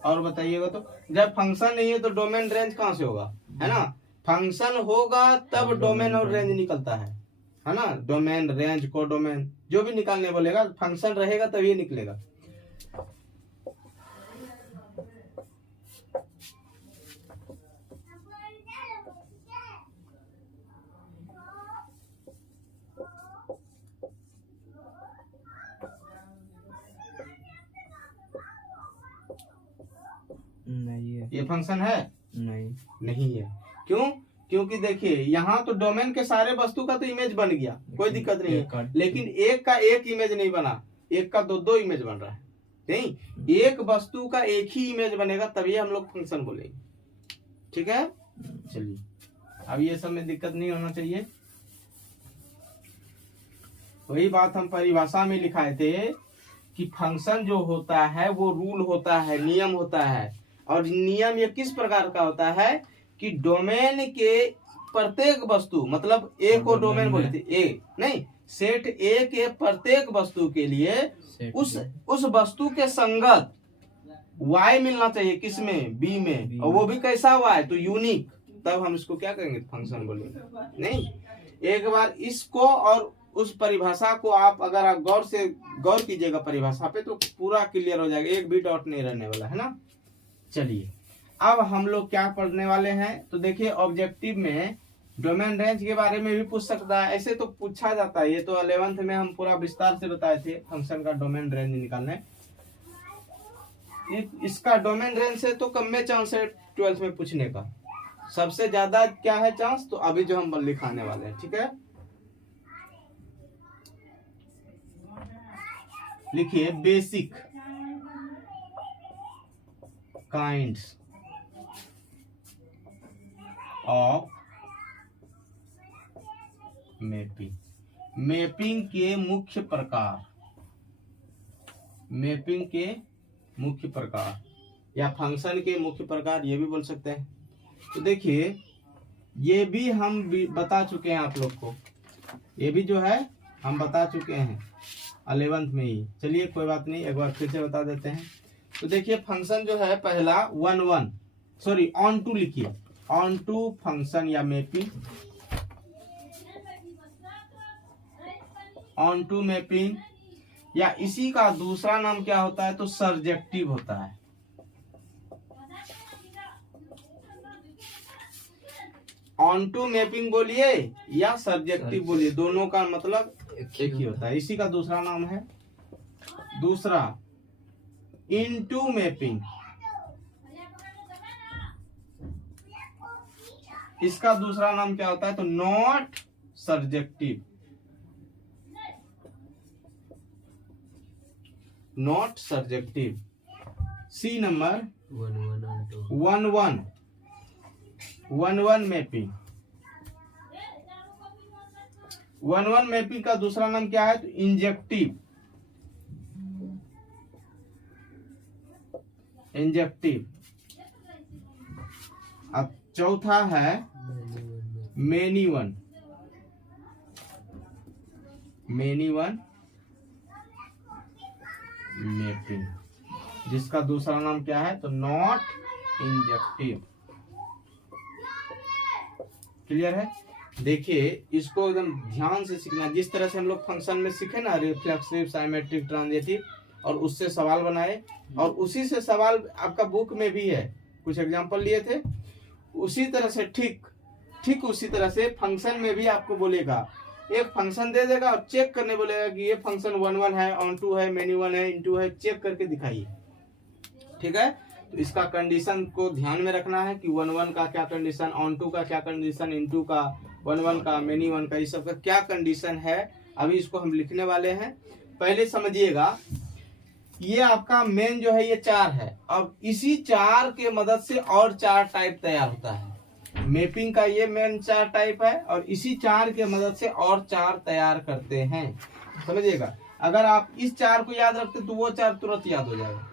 और बताइएगा तो जब फंक्शन नहीं है तो डोमेन रेंज कहां से होगा, है ना? फंक्शन होगा तब डोमेन और रेंज निकलता है ना? डोमेन, रेंज, कोडोमेन जो भी निकालने बोलेगा, फंक्शन रहेगा तब ये निकलेगा। नहीं है। ये फंक्शन है? नहीं, नहीं है। क्यों? क्योंकि देखिए यहाँ तो डोमेन के सारे वस्तु का तो इमेज बन गया, कोई दिक्कत नहीं है, लेकिन एक का एक इमेज नहीं बना, एक का दो दो इमेज बन रहा है। नहीं, एक वस्तु का एक ही इमेज बनेगा तभी हम लोग फंक्शन बोलेंगे। ठीक है? चलिए, अब ये सब में दिक्कत नहीं होना चाहिए। वही बात हम परिभाषा में लिखाए थे कि फंक्शन जो होता है वो रूल होता है, नियम होता है। और नियम ये किस प्रकार का होता है कि डोमेन के प्रत्येक वस्तु, मतलब ए को डोमेन बोलते, ए नहीं, सेट ए के प्रत्येक वस्तु के लिए उस वस्तु के संगत y मिलना चाहिए, किसमें, बी में, और वो भी कैसा y, तो यूनिक। तब हम इसको क्या करेंगे, फंक्शन बोलेंगे। नहीं, एक बार इसको और उस परिभाषा को आप अगर आप गौर कीजिएगा परिभाषा पे तो पूरा क्लियर हो जाएगा, एक भी डॉट नहीं रहने वाला, है ना? चलिए, अब हम लोग क्या पढ़ने वाले हैं, तो देखिए ऑब्जेक्टिव में डोमेन रेंज के बारे में भी पूछ सकता है। ऐसे तो पूछा जाता है, ये तो 11th में हम पूरा विस्तार से बताए थे फंक्शन का डोमेन रेंज निकालने। इसका डोमेन रेंज से तो कम में चांस है 12th में पूछने का, सबसे ज्यादा क्या है चांस, तो अभी जो हम लिखाने वाले हैं। ठीक है, लिखिए basic kinds of mapping. Mapping के मुख्य प्रकार, मैपिंग के मुख्य प्रकार या फंक्शन के मुख्य प्रकार, ये भी बोल सकते हैं। तो देखिए, ये भी हम बता चुके हैं आप लोग को, ये भी जो है हम बता चुके हैं 11th में ही। चलिए कोई बात नहीं, एक बार फिर से बता देते हैं। तो देखिए फंक्शन जो है पहला ऑन टू लिखिए, ऑन टू फंक्शन या मैपिंग, ऑन टू मैपिंग, या इसी का दूसरा नाम क्या होता है, तो सर्जेक्टिव होता है। ऑन टू मैपिंग बोलिए या सर्जेक्टिव बोलिए, दोनों का मतलब एक ही होता है। इसी का दूसरा नाम है, दूसरा इनटू मैपिंग, इसका दूसरा नाम क्या होता है, तो not surjective, not surjective. See number 11 mapping, 11 mapping का दूसरा नाम क्या है, तो इंजेक्टिव, इंजेक्टिव। अब चौथा है many one, many one mapping, जिसका दूसरा नाम क्या है, तो नॉट इंजेक्टिव। क्लियर है? देखिए इसको एकदम ध्यान से सीखना, जिस तरह से हम लोग फंक्शन में सीखे ना, रिफ्लेक्सिव, साइमेट्रिक, ट्रांजिटिव, और उससे सवाल बनाए, और उसी से सवाल आपका बुक में भी है, कुछ एग्जांपल लिए थे, उसी तरह से ठीक उसी तरह से फंक्शन में भी आपको बोलेगा, एक फंक्शन दे देगा और चेक करने बोलेगा कि ये फंक्शन 11 है, ऑन टू है, मेनी वन है, इनटू है, चेक करके दिखाइए। ठीक है, तो इसका कंडीशन को ध्यान में रखना है कि 11 का क्या कंडीशन, ऑन टू का क्या कंडीशन, इनटू का, वन वन का, मेनी वन का, इस सब का क्या कंडीशन है अभी इसको हम लिखने वाले हैं। पहले समझिएगा, ये आपका मेन जो है ये 4 है। अब इसी 4 के मदद से और 4 टाइप तैयार होता है। मैपिंग का ये मेन 4 टाइप है और इसी 4 के मदद से और 4 तैयार करते हैं, समझिएगा। अगर आप इस 4 को याद रखते तो वो 4 तुरंत याद हो जाएगा।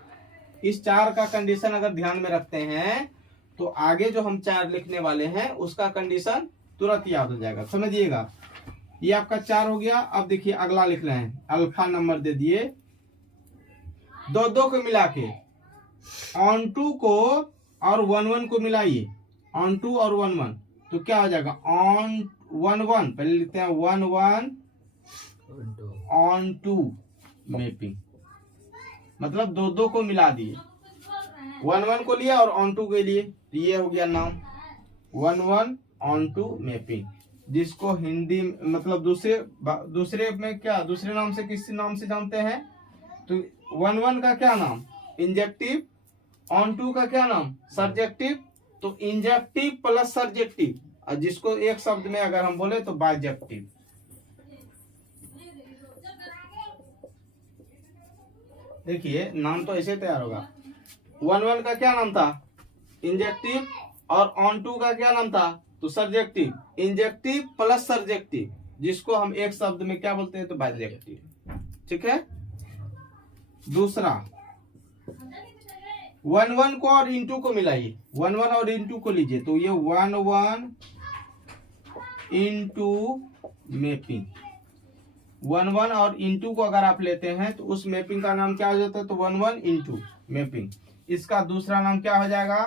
इस 4 का कंडीशन अगर ध्यान में रखते हैं तो आगे जो हम 4 लिखने वाले हैं उसका कंडीशन तुरंत याद हो जाएगा, समझिएगा। ये आपका 4 हो गया। अब देखिए अगला लिख रहे हैं, अल्फा नंबर दे दिए, 2 को मिला के ऑन टू को और 1 को मिलाइए, ऑन टू और 1 तो क्या हो जाएगा, ऑन 1 पहले लिखते हैं 1 ऑन टू मैपिंग, मतलब 2 को मिला दिए, 1 को लिया और ऑन टू के लिए, ये हो गया नाम 1 ऑन टू मैपिंग, जिसको हिंदी मतलब दूसरे में क्या, दूसरे नाम से किस नाम से जानते हैं, तो 1 का क्या नाम, इंजेक्टिव, ऑन टू का क्या नाम, सर्जेक्टिव, तो इंजेक्टिव प्लस सर्जेक्टिव, और जिसको एक शब्द में अगर हम बोले तो बाइजेक्टिव। देखिए नाम तो ऐसे तैयार होगा, 1 का क्या नाम था, इंजेक्टिव, और ऑन टू का क्या नाम था, तो सर्जेक्टिव, इंजेक्टिव प्लस सर्जेक्टिव, जिसको हम एक शब्द में क्या बोलते हैं, तो बाइजेक्टिव, ठीक है। दूसरा 1 को और इंटू को मिलाइए, 1 और इंटू को लीजिए, तो ये 1 इंटू मैपिंग, 1 और इंटू को अगर आप लेते हैं तो उस मैपिंग का नाम क्या हो जाता है, तो 1 इंटू मैपिंग। इसका दूसरा नाम क्या हो जाएगा,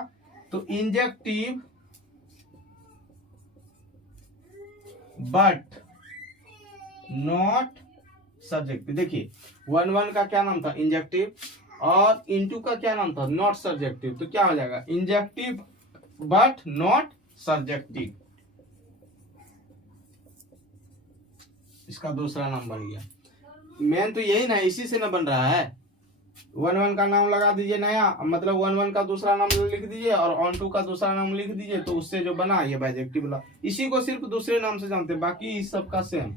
तो इंजेक्टिव बट नॉट सर्जेक्टिव। देखिए 1 का क्या नाम था, इंजेक्टिव, और इंटू का क्या नाम था, नॉट सर्जेक्टिव, तो क्या हो जाएगा, इंजेक्टिव बट नॉट सर्जेक्टिव, इसका दूसरा नाम बन गया। मेन तो यही ना, इसी से ना बन रहा है। 1 का नाम लगा दीजिए नया, मतलब 1 का दूसरा नाम लिख दीजिए और ऑन टू का दूसरा नाम लिख दीजिए, तो उससे जो बना ये बाइजेक्टिव वाला, इसी को सिर्फ दूसरे नाम से जानते हैं, बाकी इस सब का सेम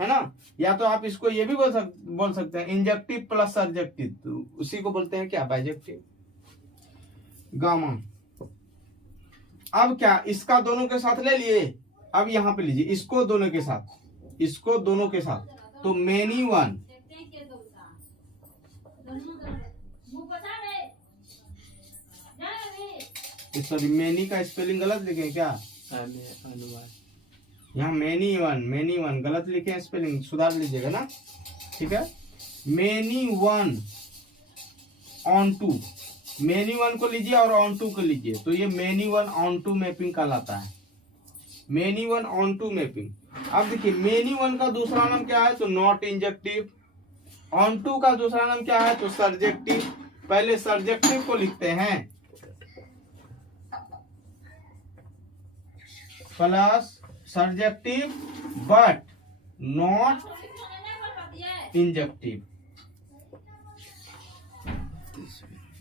है ना। या तो आप इसको ये भी बोल सकते हैं इंजेक्टिव प्लस सर्जेक्टिव, तो उसी को बोलते हैं क्या, बाइजेक्टिव। गामा, अब क्या, इसका दोनों के साथ ले लिए, अब यहां पे लीजिए इसको दोनों के साथ, इसको दोनों के साथ, तो मेनी 1, सॉरी मेनी का स्पेलिंग गलत लिखे क्या, यहाँ मेनी वन गलत लिखे, स्पेलिंग सुधार लीजिएगा ना, ठीक है। मेनी 1 ऑन टू, मेनी 1 को लीजिए और ऑन टू को लीजिए, तो ये मेनी 1 ऑन टू मैपिंग कहलाता है, मेनी 1 ऑन टू मैपिंग। अब देखिए मेनी 1 का दूसरा नाम क्या है, तो नॉट इंजेक्टिव, ऑन टू का दूसरा नाम क्या है, तो सर्जेक्टिव। पहले सर्जेक्टिव को लिखते हैं, plus surjective but not injective.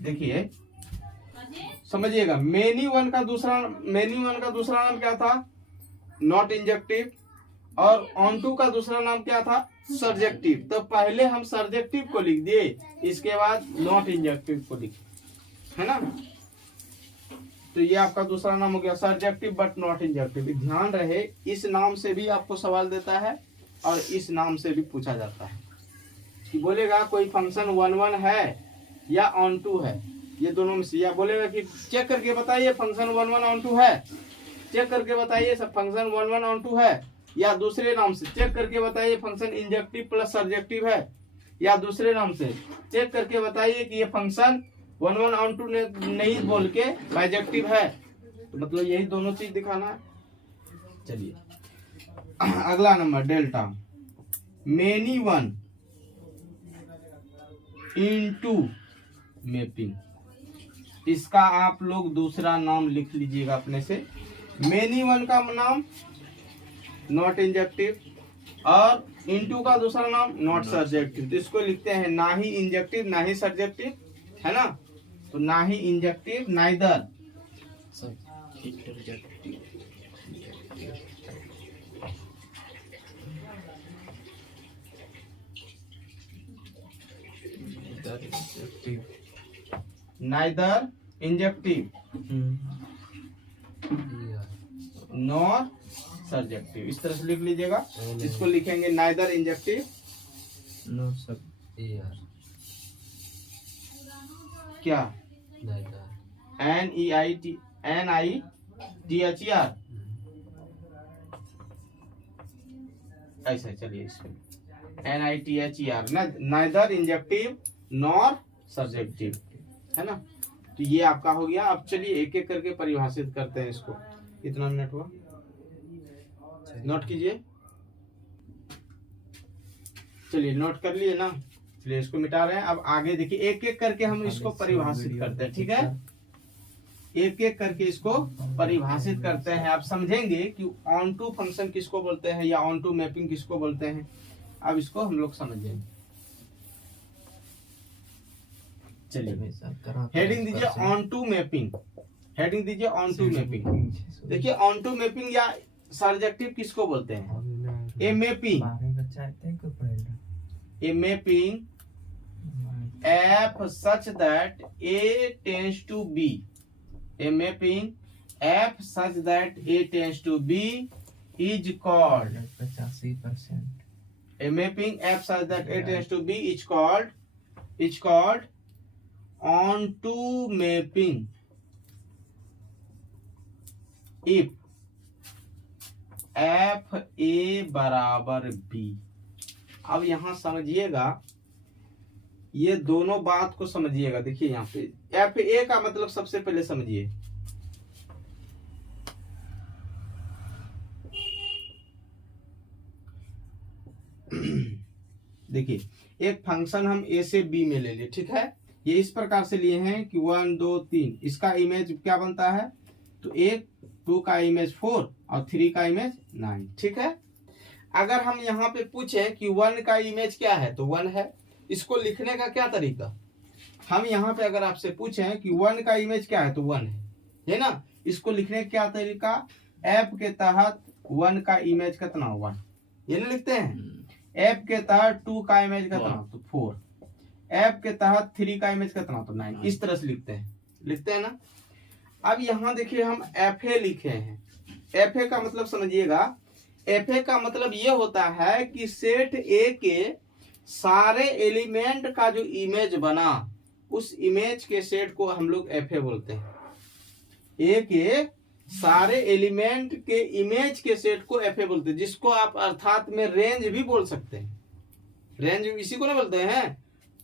देखिए समझिएगा, मेनी 1 का दूसरा नाम क्या था, नॉट इंजेक्टिव, और ऑन टू का दूसरा नाम क्या था, सर्जेक्टिव। तो पहले हम सर्जेक्टिव को लिख दिए, इसके बाद नॉट इंजेक्टिव को लिख, है ना। तो ये आपका दूसरा नाम हो गया सर्जेक्टिव बट नॉट इंजेक्टिव। ध्यान रहे, इस नाम से भी आपको सवाल देता है और इस नाम से भी पूछा जाता है कि बोलेगा कोई फंक्शन 1 है या ऑन टू है, ये दोनों में से, या बोलेगा कि चेक करके बताइए फंक्शन 1 ऑन टू है, चेक करके बताइए सब फंक्शन 1 ऑन टू है, या दूसरे नाम से चेक करके बताइए फंक्शन इंजेक्टिव प्लस सर्जेक्टिव है, या दूसरे नाम से चेक करके बताइए कि ये फंक्शन 1 ऑन टू नहीं बोल के बाइजेक्टिव है, तो मतलब यही दोनों चीज दिखाना है। चलिए अगला number delta, many 1 into mapping, इसका आप लोग दूसरा नाम लिख लीजिएगा अपने से। मेनी 1 का नाम नॉट इंजेक्टिव और इनटू का दूसरा नाम नॉट सर्जेक्टिव, तो इसको लिखते हैं ना ही इंजेक्टिव ना ही सर्जेक्टिव, है ना। तो ना ही injective neither neither injective nor surjective, इस तरह से लिख लीजिएगा। इसको लिखेंगे नाइदर इंजेक्टिव नो सब क्या NEITHER ऐसा, चलिए इसमें NITHER ना, नाइदर इंजेक्टिव नॉर सब्जेक्टिव, है ना। तो ये आपका हो गया। अब चलिए एक एक करके परिभाषित करते हैं इसको। कितना मिनट हुआ, नोट कीजिए। चलिए नोट कर लिए ना, चलिए इसको मिटा रहे हैं। अब आगे देखिए एक एक करके हम इसको परिभाषित करते हैं, ठीक है। एक एक करके इसको परिभाषित करते हैं। आप समझेंगे कि ऑन टू फंक्शन किसको बोलते हैं या ऑन टू मैपिंग किसको बोलते हैं। अब इसको हम लोग समझेंगे। चलिए हेडिंग दीजिए ऑन टू मैपिंग, हेडिंग दीजिए ऑन टू मैपिंग। देखिए ऑन टू मैपिंग या सर्जेक्टिव किसको बोलते हैं? A mapping, a mapping F such that A tends to B, a mapping F such that A tends to B is called 85%. A mapping F such that A tends to B is called onto mapping if F A बराबर B। अब यहां समझिएगा, ये दोनों बात को समझिएगा। देखिए यहाँ पे FA का मतलब सबसे पहले समझिए। देखिए एक फंक्शन हम A से B में ले लिए, ठीक है। ये इस प्रकार से लिए हैं कि 1 2 3, इसका इमेज क्या बनता है? तो 1 2 का इमेज 4 और 3 का इमेज 9, ठीक है। अगर हम यहाँ पे पूछे कि 1 का इमेज क्या है, तो 1 है। इसको लिखने का क्या तरीका? हम यहाँ पे अगर आपसे पूछें कि 1 का इमेज क्या है, तो 1 है ना। इसको लिखने का क्या तरीका? F के तहत 1 का इमेज कितना? 1, ये नहीं लिखते हैं। F के तहत 2 का इमेज कितना? तो 4। F के तहत 3 का इमेज कितना? तो 9। इस तरह से लिखते हैं ना। अब यहाँ देखिए हम FA लिखे हैं। FA का मतलब समझिएगा। FA का मतलब ये होता है कि सेट A के सारे एलिमेंट का जो इमेज बना, उस इमेज के सेट को हम लोग FA बोलते हैं। A के सारे एलिमेंट के इमेज के सेट को FA बोलते हैं, जिसको आप अर्थात में रेंज भी बोल सकते हैं। रेंज इसी को ना बोलते हैं।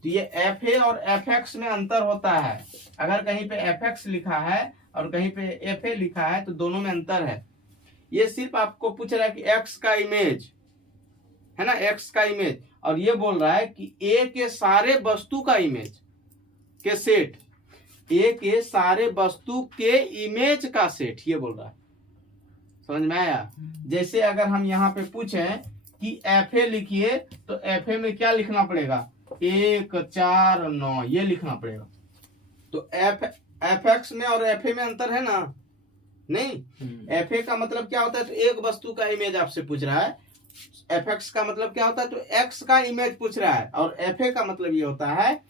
तो ये FA और FX में अंतर होता है। अगर कहीं पे FX लिखा है और कहीं पे FA लिखा है, तो दोनों में अंतर है। ये सिर्फ आपको पूछ रहा है कि X का इमेज है ना, X का इमेज, और ये बोल रहा है कि A के सारे वस्तु का इमेज के सेट, A के सारे वस्तु के इमेज का सेट, ये बोल रहा है। समझ में आया? जैसे अगर हम यहाँ पे पूछें कि FA लिखिए, तो FA में क्या लिखना पड़ेगा? 1 4 9, ये लिखना पड़ेगा। तो FX में और FA में अंतर है ना? नहीं। FA का मतलब क्या होता है? तो एक वस्तु का इमेज आपसे पूछ रहा है। FX का मतलब क्या होता है? तो X का इमेज पूछ रहा है। और FA का मतलब ये होता है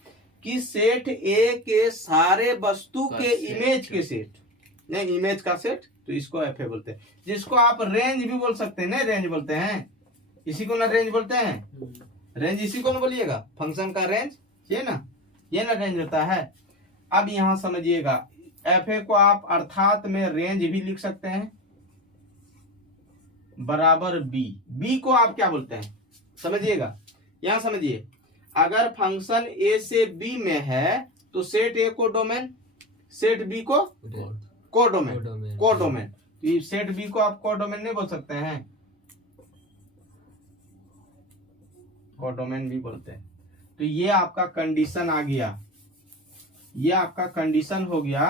कि सेट A के सारे वस्तु के इमेज के सेट, नहीं इमेज का सेट, तो इसको FA बोलते हैं। जिसको आप रेंज भी बोल सकते हैं, नहीं रेंज बोलते हैं, इसी को ना रेंज बोलते हैं। रेंज इसी को ना बोलिएगा, फंक्शन का रेंज, ये ना रेंज होता है। अब यहां समझिएगा, FA को आप अर्थात में रेंज भी लिख सकते हैं, बराबर B को आप क्या बोलते हैं? समझिएगा, यहां समझिए। अगर फंक्शन A से B में है, तो सेट A को डोमेन, सेट B को कोडोमेन। तो सेट B को आप कोडोमेन नहीं बोल सकते हैं, कोडोमेन भी बोलते हैं। तो ये आपका कंडीशन आ गया, ये आपका कंडीशन हो गया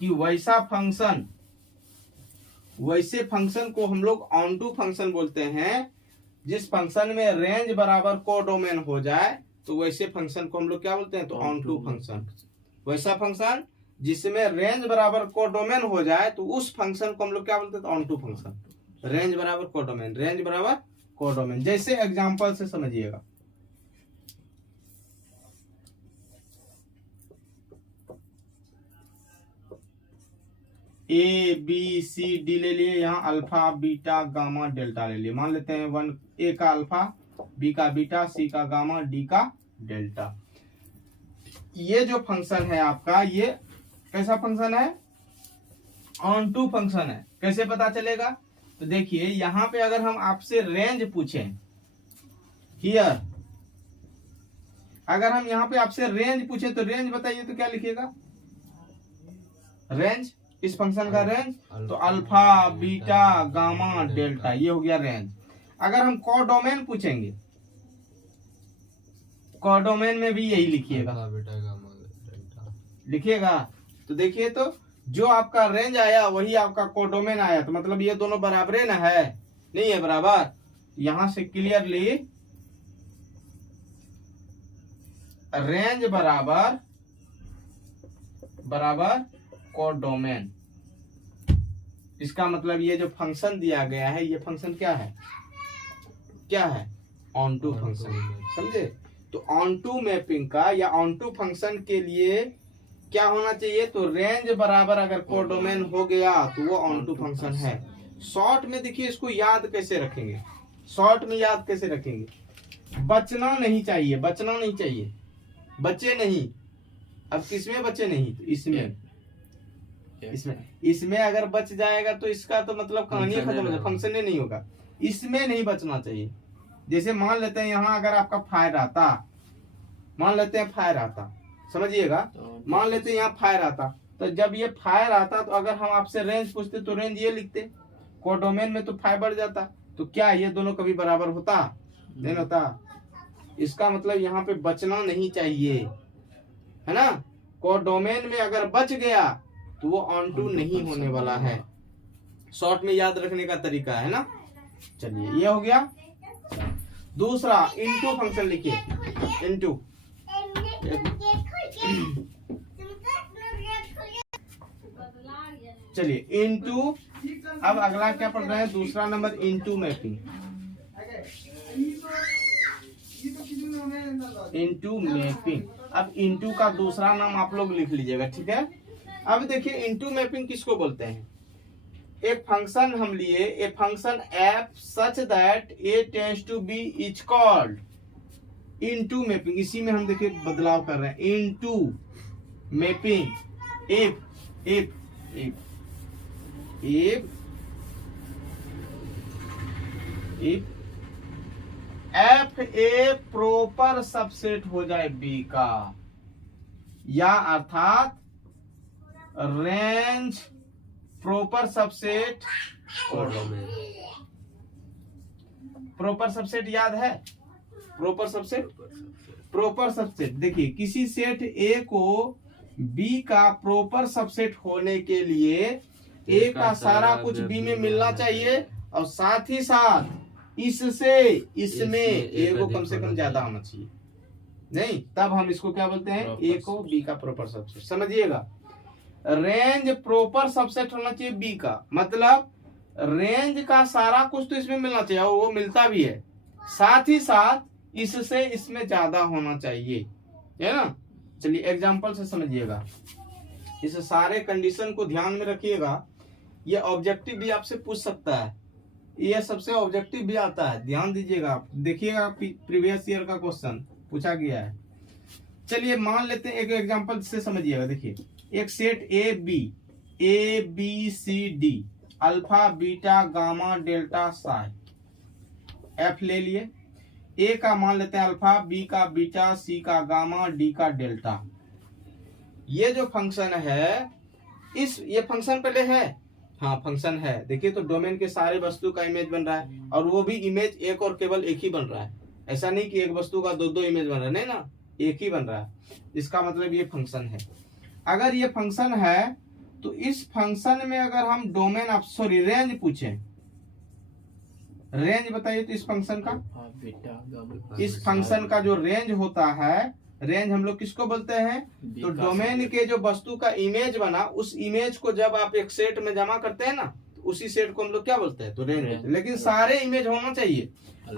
कि वैसे फंक्शन को हम लोग ऑन टू फंक्शन बोलते हैं। जिस फंक्शन में रेंज बराबर कोडोमेन हो जाए, तो वैसे फंक्शन को हम लोग क्या बोलते हैं? तो ऑन टू फंक्शन। वैसा फंक्शन जिसमें रेंज बराबर कोडोमेन हो जाए, तो उस फंक्शन को हम लोग क्या बोलते हैं? तो ऑन टू फंक्शन। रेंज बराबर कोडोमेन, रेंज बराबर कोडोमेन। जैसे एग्जांपल से समझिएगा। ए बी सी डी ले लिए, यहाँ अल्फा बीटा गामा डेल्टा ले लिए। मान लेते हैं 1 ए का अल्फा, बी का बीटा, सी का गामा, डी का डेल्टा। ये जो फंक्शन है आपका, ये कैसा फंक्शन है? ऑन टू फंक्शन है। कैसे पता चलेगा? तो देखिए यहाँ पे अगर हम आपसे रेंज पूछें, हियर अगर हम यहाँ पे आपसे रेंज पूछे तो रेंज बताइए तो क्या लिखिएगा? रेंज, इस फंक्शन का रेंज तो अल्फा बीटा गामा डेल्टा, ये हो गया रेंज। अगर हम कोडोमेन पूछेंगे, कोडोमेन में भी यही लिखिएगा, लिखिएगा। तो देखिए तो जो आपका रेंज आया वही आपका कोडोमेन आया, तो मतलब ये दोनों बराबर ना है? नहीं है बराबर। यहां से क्लियरली रेंज बराबर कोडोमेन। इसका मतलब ये जो फंक्शन दिया गया है, ये फंक्शन क्या है? क्या है? ऑन टू फंक्शन, समझे? तो ऑन टू मैपिंग का या ऑन टू फंक्शन के लिए क्या होना चाहिए? तो रेंज बराबर अगर कोडोमेन हो गया तो वो ऑन टू फंक्शन है। शॉर्ट में देखिए इसको याद कैसे रखेंगे, शॉर्ट में याद कैसे रखेंगे? बचना नहीं चाहिए, बचना नहीं चाहिए, बचे नहीं। अब किसमें बचे नहीं? तो इसमें अगर बच जाएगा तो इसका तो मतलब कहानी खत्म हो जाएगी, फंक्शन ही नहीं होगा। इसमें नहीं बचना चाहिए। जैसे मान लेते हैं यहाँ अगर आपका फायर आता, मान लेते हैं फायर आता, समझिएगा, मान लेते हैं यहाँ फायर आता, तो जब ये फायर आता तो अगर हम आपसे रेंज पूछते तो रेंज ये लिखते, कोडोमेन में तो फायर बढ़ जाता। तो क्या ये दोनों कभी बराबर होता? नहीं होता। इसका मतलब यहाँ पे बचना नहीं चाहिए, है ना? कोडोमेन में अगर बच गया तो वो ऑन टू नहीं होने वाला है। शॉर्ट में याद रखने का तरीका है ना। चलिए ये हो गया। दूसरा इनटू फंक्शन लिखिए, इनटू। चलिए इनटू, अब अगला क्या पढ़ रहे हैं? दूसरा number into mapping. Into mapping. अब इनटू का दूसरा नाम आप लोग लिख लीजिएगा, ठीक है? अब देखिए इनटू मैपिंग किसको बोलते हैं? एक फंक्शन हम लिए, a function f such that A tends to B is called into mapping. इसी में हम देखिए बदलाव कर रहे हैं, into mapping. If if if if if f A proper subset हो जाए बी का, या अर्थात range proper subset, proper subset याद है? प्रॉपर सबसेट देखिए, किसी सेट ए को बी का प्रॉपर सबसेट होने के लिए ए का सारा कुछ बी में मिलना चाहिए, और साथ ही साथ इससे इसमें ए को कम से कम ज्यादा होना चाहिए। नहीं, तब हम इसको क्या बोलते हैं? ए को बी का प्रॉपर सबसेट। समझिएगा, रेंज प्रॉपर सबसेट होना चाहिए बी का, मतलब रेंज का सारा कुछ तो इसमें मिलना चाहिए, और वो मिलता भी है, साथ ही साथ इससे इसमें ज्यादा होना चाहिए, है ना? चलिए एग्जांपल से समझिएगा, इस सारे कंडीशन को ध्यान में रखिएगा। ये ऑब्जेक्टिव भी आपसे पूछ सकता है, ये सबसे ऑब्जेक्टिव भी आता है, ध्यान दीजिएगा। देखिएगा प्रीवियस ईयर का क्वेश्चन पूछा गया है। चलिए मान लेते हैं, एक एग्जांपल से समझिएगा। देखिए एक set A B C D, alpha beta gamma delta psi, f ले लिए। ए का मान लेते हैं अल्फा, बी का बीटा, सी का गामा, डी का डेल्टा। ये जो फंक्शन है, ये फंक्शन पहले है, हाँ फंक्शन है। देखिए तो डोमेन के सारे वस्तु का इमेज बन रहा है, और वो भी इमेज एक और केवल एक ही बन रहा है। ऐसा नहीं कि एक वस्तु का दो इमेज बन रहा है, नहीं ना, एक ही बन रहा है। इसका मतलब ये फंक्शन है। अगर ये फंक्शन है तो इस फंक्शन में अगर हम डोमेन रेंज पूछें, रेंज बताइए तो इस फंक्शन का, इस फंक्शन का जो रेंज होता है, रेंज हम लोग किसको बोलते हैं? तो डोमेन के जो वस्तु का इमेज बना, उस इमेज को जब आप एक सेट में जमा करते हैं ना, तो उसी सेट को हम लोग क्या बोलते हैं? तो रेंज बोलते हैं। लेकिन सारे इमेज होना चाहिए।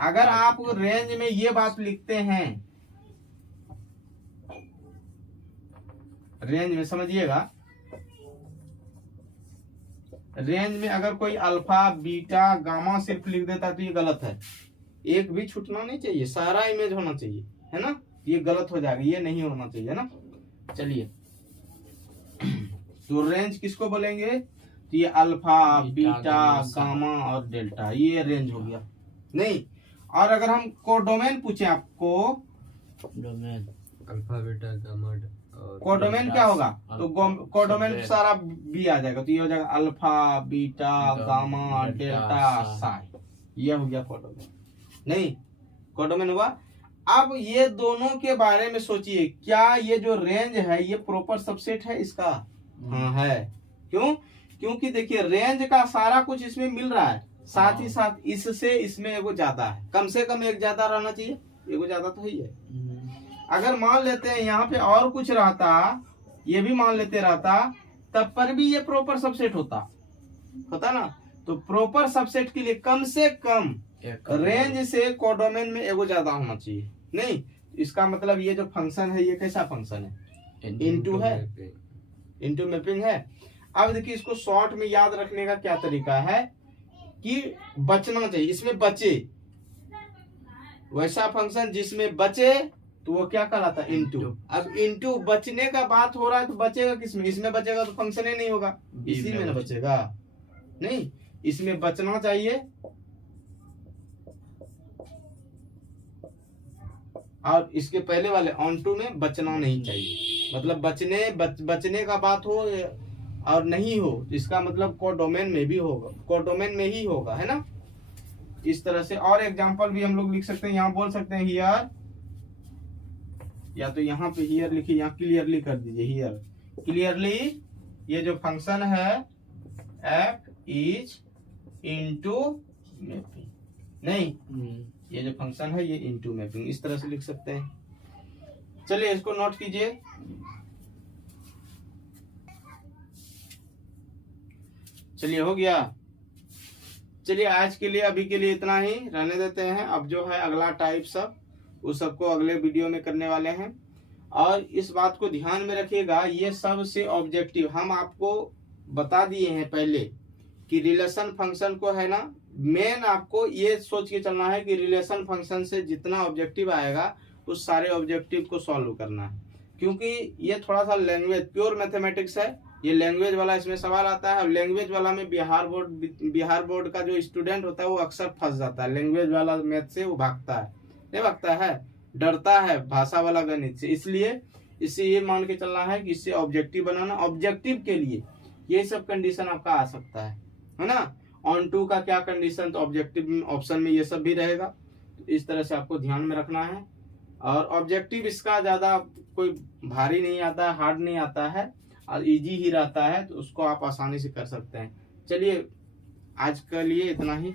अगर आप रेंज में ये बात लिखते हैं, रेंज में समझिएगा, रेंज में अगर कोई अल्फा बीटा गामा सिर्फ लिख देता तो ये गलत है, एक भी छूटना नहीं चाहिए, सारा इमेज होना चाहिए, है ना। ये गलत हो जाएगा, ये नहीं होना चाहिए, है ना। चलिए तो रेंज किसको बोलेंगे, तो ये अल्फा बीटा गामा और डेल्टा, ये रेंज हो गया। नहीं, और अगर हम कोडोमेन पूछे आपको, डोमेन अल्फा बीटा गामा और कोडोमेन क्या होगा, तो कोडोमेन सारा बी आ जाएगा, तो ये हो जाएगा alpha beta gamma delta Sai, ये हो गया कोडोमेन। नहीं, कोडोमेन हुआ। अब ये दोनों के बारे में सोचिए, क्या ये जो रेंज है ये प्रॉपर सबसेट है इसका? हाँ है। क्यों? क्योंकि देखिए रेंज का सारा कुछ इसमें मिल रहा है, साथ ही साथ इससे इसमें एगो ज्यादा है, कम से कम एक ज्यादा रहना चाहिए, एगो ज्यादा तो ही है। अगर मान लेते हैं यहाँ पे और कुछ रहता, ये भी मान लेते रहता, तब पर भी ये प्रॉपर सबसेट होता ना। तो प्रॉपर सबसेट के लिए कम से कम रेंज से कोडोमेन में एगो ज्यादा होना चाहिए। नहीं, इसका मतलब ये जो फंक्शन है ये कैसा फंक्शन है, इनटू है, इनटू मैपिंग है। अब देखिए इसको शॉर्ट में याद रखने का क्या तरीका है कि बचना चाहिए, इसमें बचे, वैसा फंक्शन जिसमें बचे तो वो क्या कहलाता है, इनटू। अब इनटू बचने का बात हो रहा है तो बचेगा किसमें, इसमें बचेगा तो फंक्शन ही नहीं होगा, इसी में ना बचेगा। नहीं, इसमें बचना चाहिए और इसके पहले वाले ऑन टू में बचना नहीं चाहिए। मतलब बचने का बात हो और नहीं हो, इसका मतलब कोडोमेन में भी होगा, कोडोमेन में ही होगा, है ना। इस तरह से और एग्जांपल भी हम लोग लिख सकते हैं, यहाँ बोल सकते हैं हियर, या तो यहाँ पे हियर लिखिए, यहाँ क्लियरली कर दीजिए, हियर क्लियरली ये जो फंक्शन है एफ इज इनटू मैपिंग। नहीं, ये जो फंक्शन है ये इनटू मैपिंग, इस तरह से लिख सकते हैं। चलिए इसको नोट कीजिए। चलिए हो गया। चलिए आज के लिए, अभी के लिए इतना ही रहने देते हैं। अब जो है अगला टाइप सब, उस सबको अगले वीडियो में करने वाले हैं। और इस बात को ध्यान में रखिएगा, ये सब से ऑब्जेक्टिव हम आपको बता दिए हैं पहले कि रिलेशन फंक्शन को है ना, मेन आपको ये सोच के चलना है कि रिलेशन फंक्शन से जितना ऑब्जेक्टिव आएगा उस सारे ऑब्जेक्टिव को सॉल्व करना है। क्योंकि ये थोड़ा सा लैंग्वेज प्योर मैथमेटिक्स है, ये लैंग्वेज वाला इसमें सवाल आता है। लैंग्वेज वाला में बिहार बोर्ड का जो स्टूडेंट होता है वो अक्सर फंस जाता है, लैंग्वेज वाला मैथ से वो भागता है, नहीं भागता है, डरता है भाषा वाला गणित से। इसलिए इससे ये मान के चलना है कि इससे ऑब्जेक्टिव बनाना, ऑब्जेक्टिव के लिए ये सब कंडीशन आपका आ सकता है ना। ऑन टू का क्या कंडीशन, तो ऑब्जेक्टिव ऑप्शन में ये सब भी रहेगा। तो इस तरह से आपको ध्यान में रखना है। और ऑब्जेक्टिव इसका ज्यादा कोई भारी नहीं आता है, हार्ड नहीं आता है और इजी ही रहता है, तो उसको आप आसानी से कर सकते हैं। चलिए आज के लिए इतना ही।